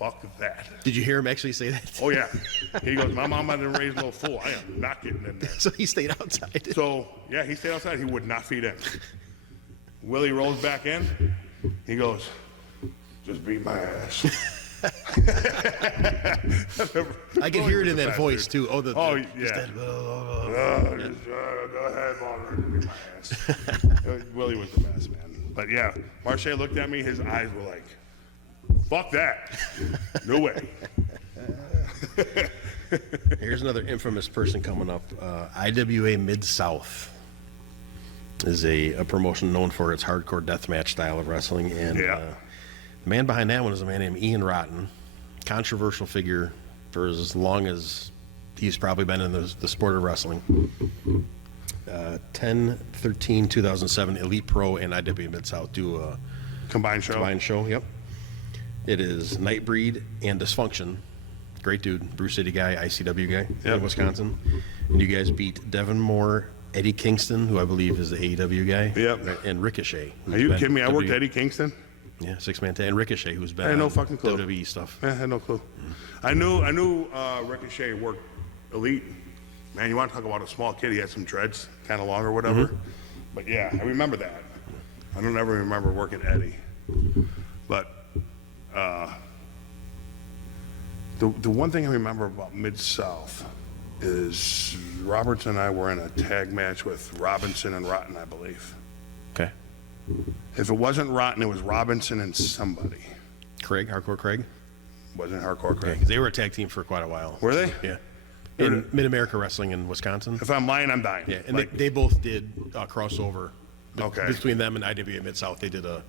"Fuck that." Did you hear him actually say that? Oh, yeah. He goes, "My mama didn't raise no fool. I am not getting in there." So he stayed outside. So, yeah, he stayed outside. He would not feed in. Willie rolls back in. He goes, "Just beat my ass." I can hear it in that voice too. Oh, Oh, just yeah. that, Go ahead, Margaret. Beat my ass. Willie was the best, man. But, yeah, Marche looked at me. His eyes were like, "Fuck that. No way." Here's another infamous person coming up. IWA Mid-South is a promotion known for its hardcore deathmatch style of wrestling. And Yeah. the man behind that one is a man named Ian Rotten, controversial figure for as long as he's probably been in the sport of wrestling. 10/13/2007, Elite Pro and IWA Mid-South do a Combined show. combined show. Yep. It is Nightbreed and Dysfunction. Great dude, Bruce City guy, ICW guy Yep. in Wisconsin. And you guys beat Devin Moore, Eddie Kingston, who I believe is the AEW guy. Yep. And Ricochet. Are you kidding me? I worked Eddie Kingston. Yeah, 6-man tag. And Ricochet, who's been I had no on fucking clue. WWE stuff. I had no clue. I knew Ricochet worked Elite. Man, you want to talk about a small kid? He had some dreads, kind of long or whatever. But yeah, I remember that. I don't ever remember working Eddie. But the one thing I remember about Mid-South is Roberts and I were in a tag match with Robinson and Rotten, I believe. Okay. If it wasn't Rotten, it was Robinson and somebody. Craig, Hardcore Craig. Wasn't Hardcore Yeah, Craig. 'cause they were a tag team for quite a while. Were they? Yeah. In Mid-America Wrestling in Wisconsin. If I'm lying, I'm dying. Yeah, and Like, they both did a crossover. Okay. Between them and IWA Mid-South, they did a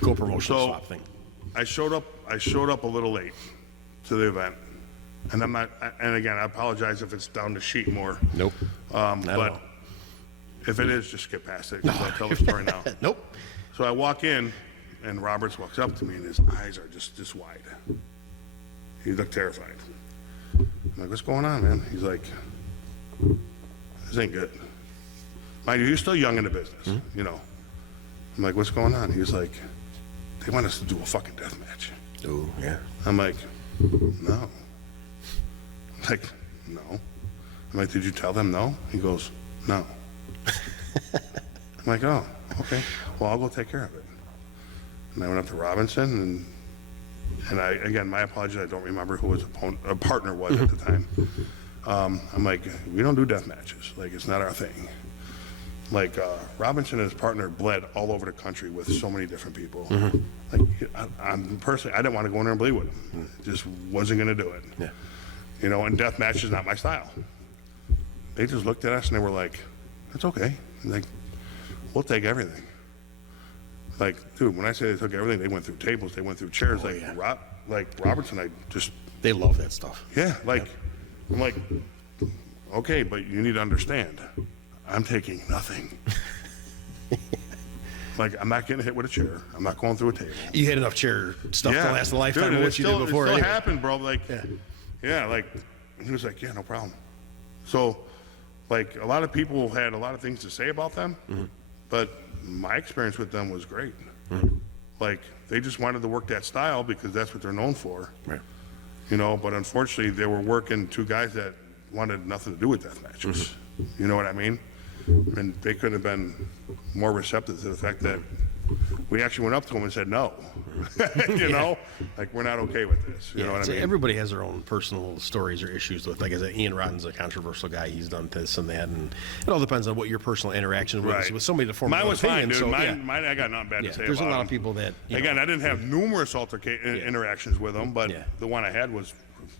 co-promotion So- swap thing. I showed up a little late to the event, and I'm not. And again, I apologize if it's down to sheet more. Nope. Not at But all. if it is, just skip past it. 'Cause I'll tell the story now. Nope. So I walk in, and Roberts walks up to me, and his eyes are just this wide. He looked terrified. I'm like, "What's going on, man?" He's like, "This ain't good." Mind you, he's still young in the business, you know. I'm like, "What's going on?" He's like, they want us to do a fucking death match. Oh, yeah. I'm like, no. I'm like, no. I'm like, did you tell them no? He goes, no. I'm like, oh, okay. Well, I'll go take care of it. And I went up to Robinson, and I, again, my apologies, I don't remember who his partner was at the time. I'm like, we don't do death matches. Like, it's not our thing. Like, Robinson and his partner bled all over the country with so many different people. Like, I'm personally, I didn't want to go in there and bleed with him. Just wasn't going to do it. Yeah. You know, and death match is not my style. They just looked at us and they were like, that's okay. Like, we'll take everything. Like, dude, when I say they took everything, they went through tables, they went through chairs. Oh, like, yeah. Robertson, I just, They love that stuff. yeah, like, I'm like, okay, but you need to understand, I'm taking nothing. Like, I'm not getting hit with a chair. I'm not going through a table. You had enough chair stuff to last a lifetime Dude, of what you did before. It still anyway. happened, bro. Like, yeah, like, he was like, yeah, no problem. So, like, a lot of people had a lot of things to say about them, but my experience with them was great. Like, they just wanted to work that style because that's what they're known for. Right. You know, but unfortunately, they were working two guys that wanted nothing to do with death matches. You know what I mean? And they could have been more receptive to the fact that we actually went up to them and said no. You know, like, we're not okay with this. You know what I mean? Everybody has their own personal stories or issues with. Like I said, Ian Rotten's a controversial guy. He's done this and that, and it all depends on what your personal interaction was with somebody to form Mine your own was fine, opinion. dude. So, mine, I got nothing bad to say there's about a lot him. of people that Again, I didn't have numerous interactions with them, but the one I had was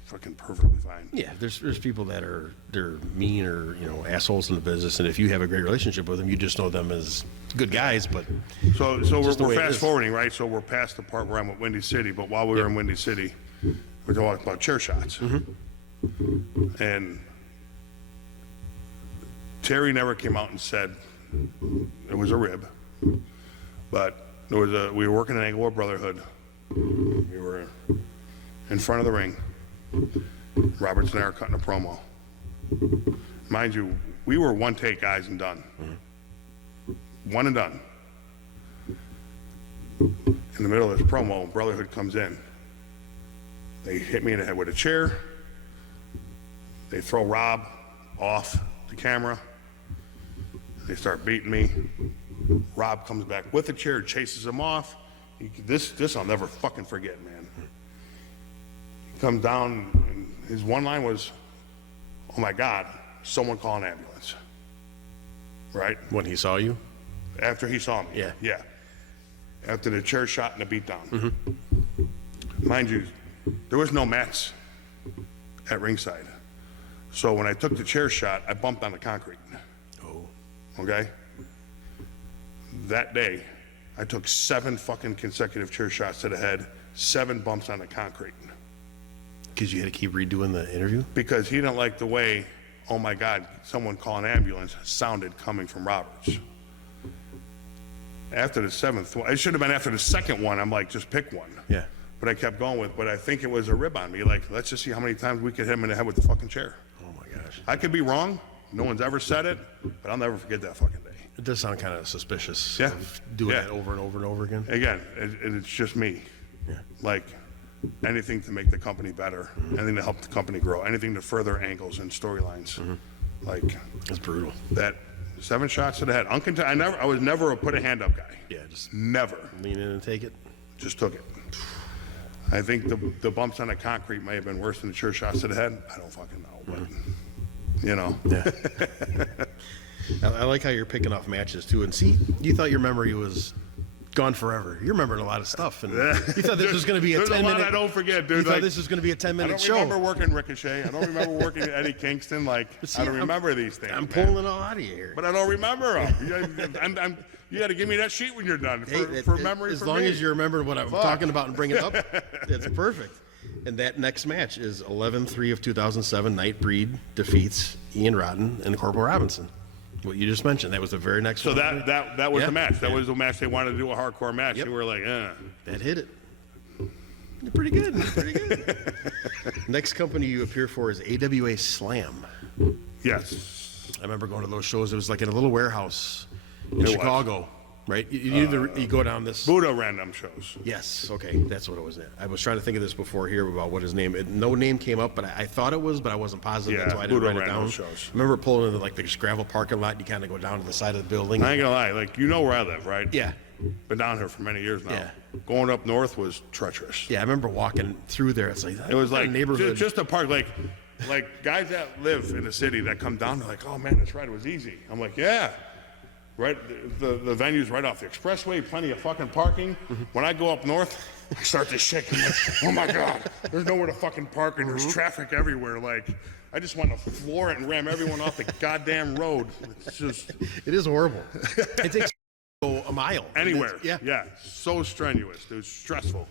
fucking perfectly fine. Yeah, there's people that they're mean or assholes in the business, and if you have a great relationship with them, you just know them as good guys. But So just the way we're it fast is. forwarding, right? So we're past the part where I'm at Windy City, but while we were in Windy City, we're talking about chair shots. And Terry never came out and said it was a rib, but we were working an Angle Brotherhood. We were in front of the ring. Roberts and I are cutting a promo. Mind you, we were one take guys and done. One and done. In the middle of this promo, Brotherhood comes in. They hit me in the head with a chair. They throw Rob off the camera. They start beating me. Rob comes back with the chair, chases him off. This I'll never fucking forget, man. He comes down, and his one line was, "Oh my God, someone call an ambulance." Right? when he saw you, After he saw me. Yeah. After the chair shot and the beat down. Mind you, there was no mats at ringside. So when I took the chair shot, I bumped on the concrete. oh, Okay? That day, I took 7 fucking consecutive chair shots to the head, 7 bumps on the concrete. because you had to keep redoing the interview. Because he didn't like the way, "Oh my God, someone call an ambulance," sounded coming from Roberts. After the 7th one, it should have been after the 2nd one, I'm like, just pick one. Yeah. But I kept going with, but I think it was a rib on me. Like, let's just see how many times we could hit him in the head with the fucking chair. Oh my gosh, I could be wrong. No one's ever said it, but I'll never forget that fucking day. it does sound kind of suspicious. Yeah. Of doing Yeah. that over and over and over again. Again, it's just me. Yeah. Like, anything to make the company better, anything to help the company grow, anything to further angles and storylines. Like, It's brutal. that 7 shots to the head. I was never a put a hand up guy. Yeah, just Never. lean in and take it. Just took it. I think the bumps on the concrete may have been worse than the chair shots to the head. I don't fucking know, but you know. Yeah. I like how you're picking off matches too. And see, you thought your memory was gone forever. You're remembering a lot of stuff, and you thought this was going to be a There's 10-minute. a lot I don't forget, dude. You thought Like, this was going to be a I 10-minute don't show. remember working Ricochet. I don't remember working Eddie Kingston. Like, See, I don't remember these things. I'm man. pulling it all out of you here. But I don't remember them. You got to give me that sheet when you're done for memory. As for long me. as you remember what I'm talking about and bring it up, it's perfect. And that next match is 11/3 of 2007. Nightbreed defeats Ian Rotten and Corporal Robinson. What you just mentioned. That was the very next So one. that was Yeah. the match. That Yeah. was the match they wanted to do a hardcore match. Yep. And we were like, That hit it. You're pretty good. You're pretty good. Next company you appear for is AWA Slam. yes. I remember going to those shows. It was like in a little warehouse in was. Chicago. right? You go down this. Buddha ran them shows. Yes, okay, that's what it was. I was trying to think of this before here about what his name. No name came up, but I thought it was, but I wasn't positive Yeah, until I didn't Buddha write it ran down. those shows. I remember pulling into like the gravel parking lot. And you kind of go down to the side of the building. I ain't gonna lie, like, you know where I live, right? Yeah, Been down here for many years now. Yeah. Going up north was treacherous. yeah. I remember walking through there. It's like It was what like neighborhood. just a park, like guys that live in the city that come down, they're like, oh man, this ride was easy. I'm like, yeah. Right, the venue's right off the expressway, plenty of fucking parking. When I go up north, I start to shake. I'm like, oh my God, there's nowhere to fucking park and there's traffic everywhere. Like, I just want to floor it and ram everyone off the goddamn road. It's just It is horrible. It takes a mile. anywhere. Yeah. So strenuous, dude, stressful.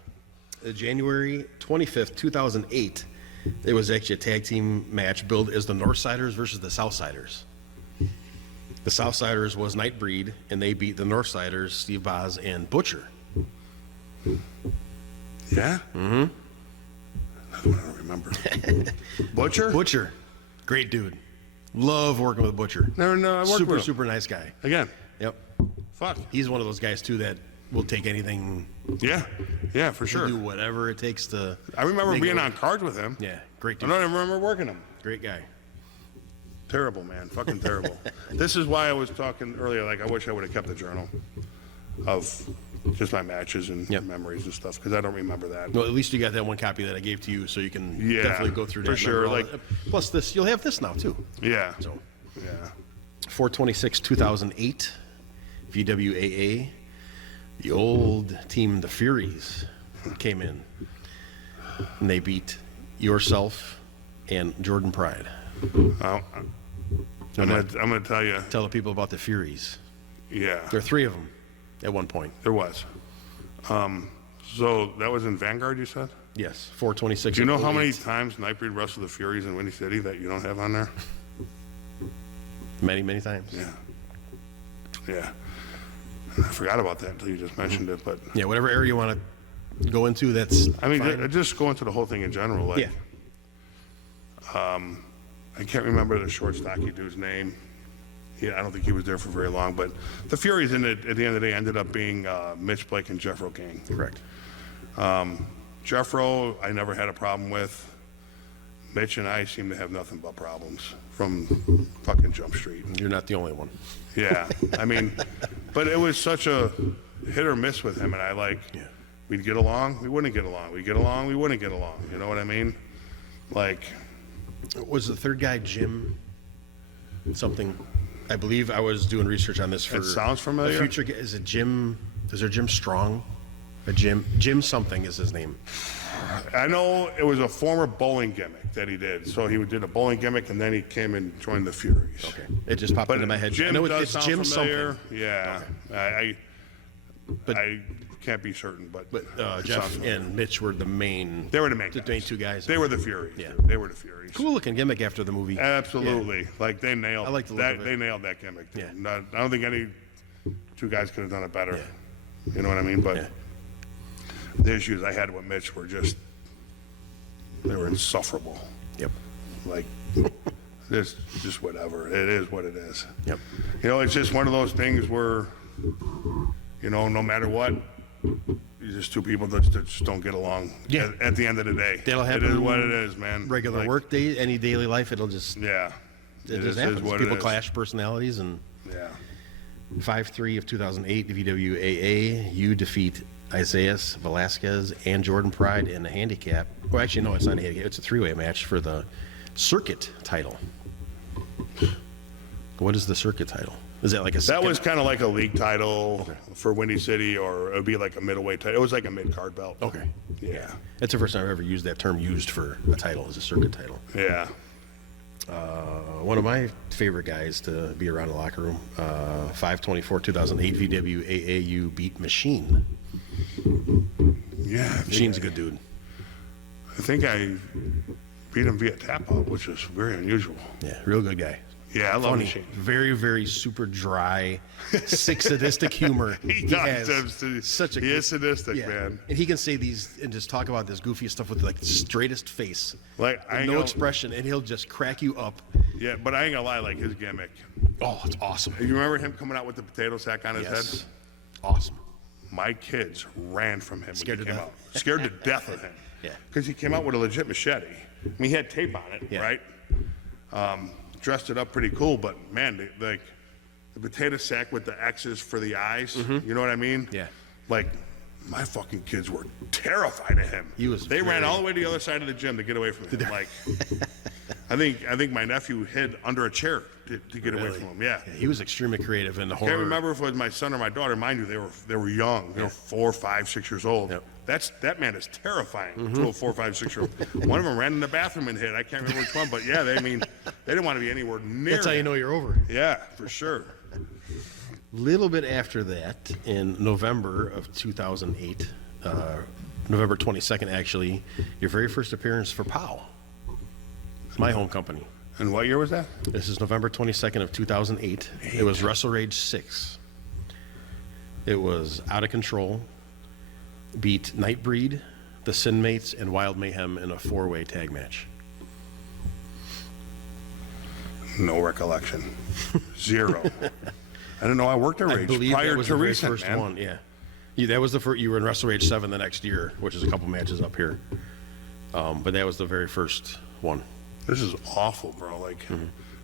January 25th, 2008, there was actually a tag team match billed as the Northsiders versus the Southsiders. The Southsiders was Nightbreed, and they beat the Northsiders, Steve Boz and Butcher. Yeah? Mm-hmm. Another one I don't remember. Butcher? Butcher, great dude. Love working with Butcher. Never know. I worked with him. Super nice guy. Again, Yep. fuck. He's one of those guys, too, that will take anything, Yeah, for sure. do whatever it takes to. I remember make being it on work. cards with him. Yeah, great I dude. don't even remember working him. Great guy. Terrible, man. Fucking terrible. This is why I was talking earlier, like, I wish I would have kept a journal of just my matches and Yep. memories and stuff, because I don't remember that. Well, at least you got that one copy that I gave to you, so you can Yeah, definitely go through that. for and sure, remember all like- that. Plus this, you'll have this now, too. Yeah. So. Yeah. 4/26, 2008, VWAA, the old team, the Furies, came in. And they beat yourself and Jordan Pride. Well, I'm gonna tell you, Tell the people about the Furies. yeah, There are three of them at one point. there was. So that was in Vanguard, you said? Yes, 4/26. Do you know how many times Nightbreed wrestled the Furies in Windy City that you don't have on there? Many, many times. Yeah. Yeah. I forgot about that until you just mentioned it, but Yeah, whatever area you want to go into, that's I mean, fine. just go into the whole thing in general. Like, Yeah. I can't remember the short, stocky dude's name. Yeah, I don't think he was there for very long, but the Furies at the end of the day ended up being Mitch Blake and Jeffro King. Correct. Jeffro, I never had a problem with. Mitch and I seem to have nothing but problems from fucking Jump Street. You're not the only one. Yeah, I mean, but it was such a hit or miss with him, and Yeah. we'd get along, we wouldn't get along. We'd get along, we wouldn't get along. You know what I mean? Like, Was the third guy Jim something? I believe I was doing research on this for. It sounds familiar. A future. Is it Jim? Is there Jim Strong? A Jim something is his name. I know it was a former bowling gimmick that he did. So he did a bowling gimmick, and then he came and joined the Furies. Okay, it just popped But into my head. Jim I know does it's sound Jim familiar. something. Yeah, But- I can't be certain, but But it sounds Jeff familiar. and Mitch were the main. They were the main guys. two guys. They were the Furies. Yeah. Dude. They were the Furies. Cool looking gimmick after the movie. Absolutely. Like, they nailed I like the look that. of it. They nailed that gimmick. Dude. Yeah. I don't think any two guys could have done it better. Yeah. You know what I mean? But Yeah. the issues I had with Mitch were just, they were insufferable. Yep. Like, it's just whatever. It is what it is. Yep. You know, it's just one of those things where, you know, no matter what, you're just two people that just don't get along. Yeah. At the end of the day, That'll It happen is what it is, man. Regular Like, work day, any daily life, it'll just Yeah. it just is happens. what People it is. clash personalities, and Yeah. 5/3 of 2008, the VWAA, you defeat Isaiah Velasquez and Jordan Pride in a handicap. Well, actually, no, it's not a handicap. It's a three-way match for the circuit title. What is the circuit title? Is that like a That second? was kind of like a league title for Windy City, or it would be like a middleweight title. It was like a mid-card belt. Okay. Yeah. That's the first time I've ever used that term used for a title, as a circuit title. Yeah. One of my favorite guys to be around the locker room, 5/24/2008, VWAA, you beat Machine. Yeah. Machine's a good dude. I think I beat him via tap out, which is very unusual. Yeah, real good guy. Yeah, I love Funny, Machine. very, very super dry, sick sadistic humor. He does. has such a He good- is sadistic, yeah. man. And he can say these and just talk about this goofy stuff with like the straightest face, Like, I and ain't no gonna- expression, and he'll just crack you up. Yeah, but I ain't gonna lie, like his gimmick. Oh, it's awesome. You remember him coming out with the potato sack on his Yes. head? awesome. My kids ran from him Scared when to he came death. out. Scared to death of him. Yeah. Because he came out with a legit machete. I mean, he had tape on it, Yeah. right? Dressed it up pretty cool, but man, like the potato sack with the X's for the eyes, you know what I mean? Yeah. Like, my fucking kids were terrified of him. They ran all the way to the other side of the gym to get away from him. Like, I think my nephew hid under a chair to get away from him. Yeah. He was extremely creative in the horror. Can't remember if it was my son or my daughter. Mind you, they were young. They were 4, 5, 6 years old. Yep. That man is terrifying to a 4, 5, 6 year old. One of them ran in the bathroom and hid. I can't remember which one, but yeah, they didn't want to be anywhere near. That's how you him. know you're over. Yeah, for sure. Little bit after that, in November of 2008, November 22nd, actually, your very first appearance for POW, my home company. And what year was that? This is November 22nd of 2008. It was Wrestle Rage 6. It was Out of Control, beat Nightbreed, the Sin Mates, and Wild Mayhem in a 4-way tag match. No recollection. Zero. I didn't know I worked at I Rage believe prior that was to the very recent, first man. one, yeah. That was the first. You were in Wrestle Rage 7 the next year, which is a couple matches up here. But that was the very first one. This is awful, bro. Like,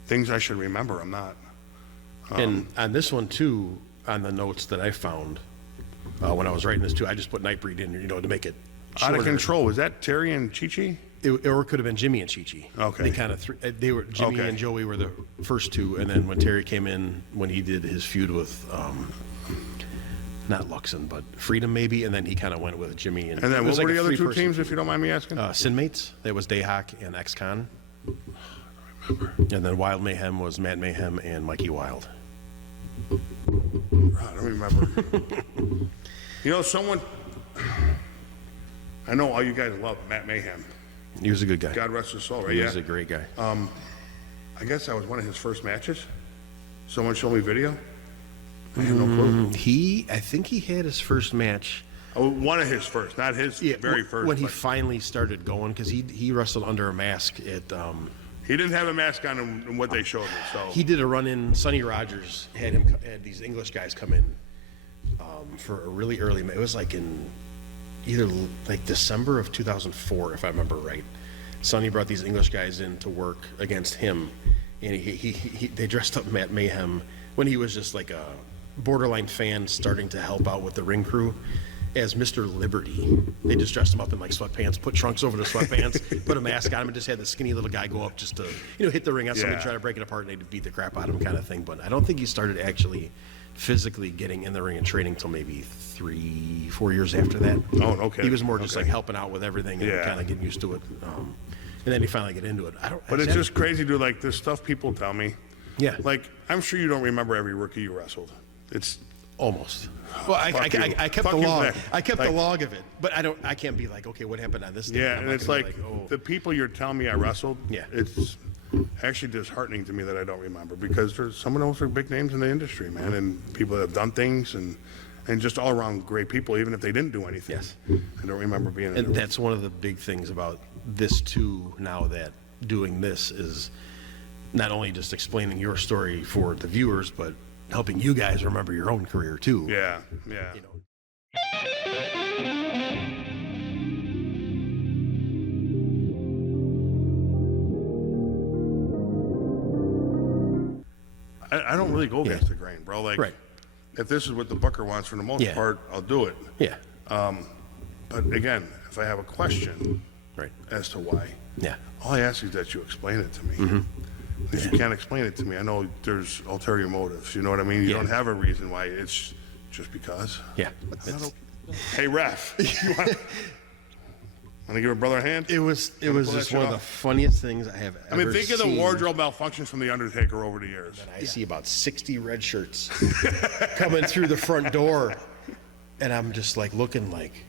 things I should remember, I'm not. And on this one too, on the notes that I found when I was writing this too, I just put Nightbreed in, to make it Out of shorter. Control. Was that Terry and Chi-Chi? Or it could have been Jimmy and Chi-Chi. Okay. They kind of they were Jimmy Okay. and Joey were the first two, and then when Terry came in, when he did his feud with not Luxon, but Freedom maybe, and then he kind of went with Jimmy and. And then it what was were like the a other two three-person teams, if you don't mind me asking? Sin Mates. That was Dayhawk and Ex-Con. And then Wild Mayhem was Matt Mayhem and Mikey Wild. I don't remember. Someone. I know all you guys love Matt Mayhem. He was a good guy. God rest his soul, right? He Yeah. was a great guy. I guess that was one of his first matches. Someone showed me video. I had no clue. I think he had his first match. Oh, one of his first, not his very first. When he but finally started going, because he wrestled under a mask at. he didn't have a mask on in what they showed me. So He did a run in. Sonny Rogers had these English guys come in for a really early. It was like in either like December of 2004, if I remember right. Sonny brought these English guys in to work against him, and they dressed up Matt Mayhem when he was just like a borderline fan starting to help out with the ring crew as Mr. Liberty. They just dressed him up in like sweatpants, put trunks over the sweatpants, put a mask on him, and just had the skinny little guy go up just to hit the ring on somebody, Yeah. try to break it apart, and they'd beat the crap out of him kind of thing. But I don't think he started actually physically getting in the ring and training until maybe 3-4 years after that. Oh, okay. He was more just Okay. like helping out with everything and Yeah. kind of getting used to it. And then he finally get into it. But it's just crazy, dude. Like, this stuff people tell me. Yeah. Like, I'm sure you don't remember every rookie you wrestled. It's almost. Well, I Fuck you. kept Fuck the you, log. Zach. I kept the Like- log of it, but I can't be like, okay, what happened on this day? yeah, I'm and not it's gonna like be oh. the people you're telling me I wrestled. Yeah. It's actually disheartening to me that I don't remember because there's some of those are big names in the industry, man, and people that have done things and just all around great people, even if they didn't do anything. Yes. I don't remember being in And the that's one of the big things about this too. Now that doing this is not only just explaining your story for the viewers, but helping you guys remember your own career too. Yeah, yeah. You know. I don't really go against the grain, bro. Like, Right. if this is what the booker wants for the most Yeah. part, I'll do it. Yeah. But again, if I have a question Right. as to why, Yeah. all I ask is that you explain it to me. If you can't explain it to me, I know there's ulterior motives. You know what I mean? You Yeah. don't have a reason why. It's just because. Yeah. It's- Hey, ref, you want to give a brother a hand? It was pull that just shit one of the off? funniest things I have ever I mean, think of the seen. wardrobe malfunctions from The Undertaker over the years. I see about 60 red shirts coming through the front door, and I'm just like looking like,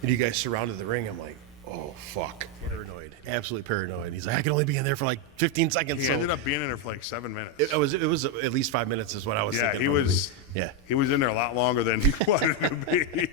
and you guys surrounded the ring. I'm like, oh fuck, paranoid, absolutely paranoid. He's like, I can only be in there for like 15 seconds. He so ended up being in there for like 7 minutes. it was at least 5 minutes is what I was Yeah, thinking. he from the was. beginning. Yeah. He was in there a lot longer than he wanted to be.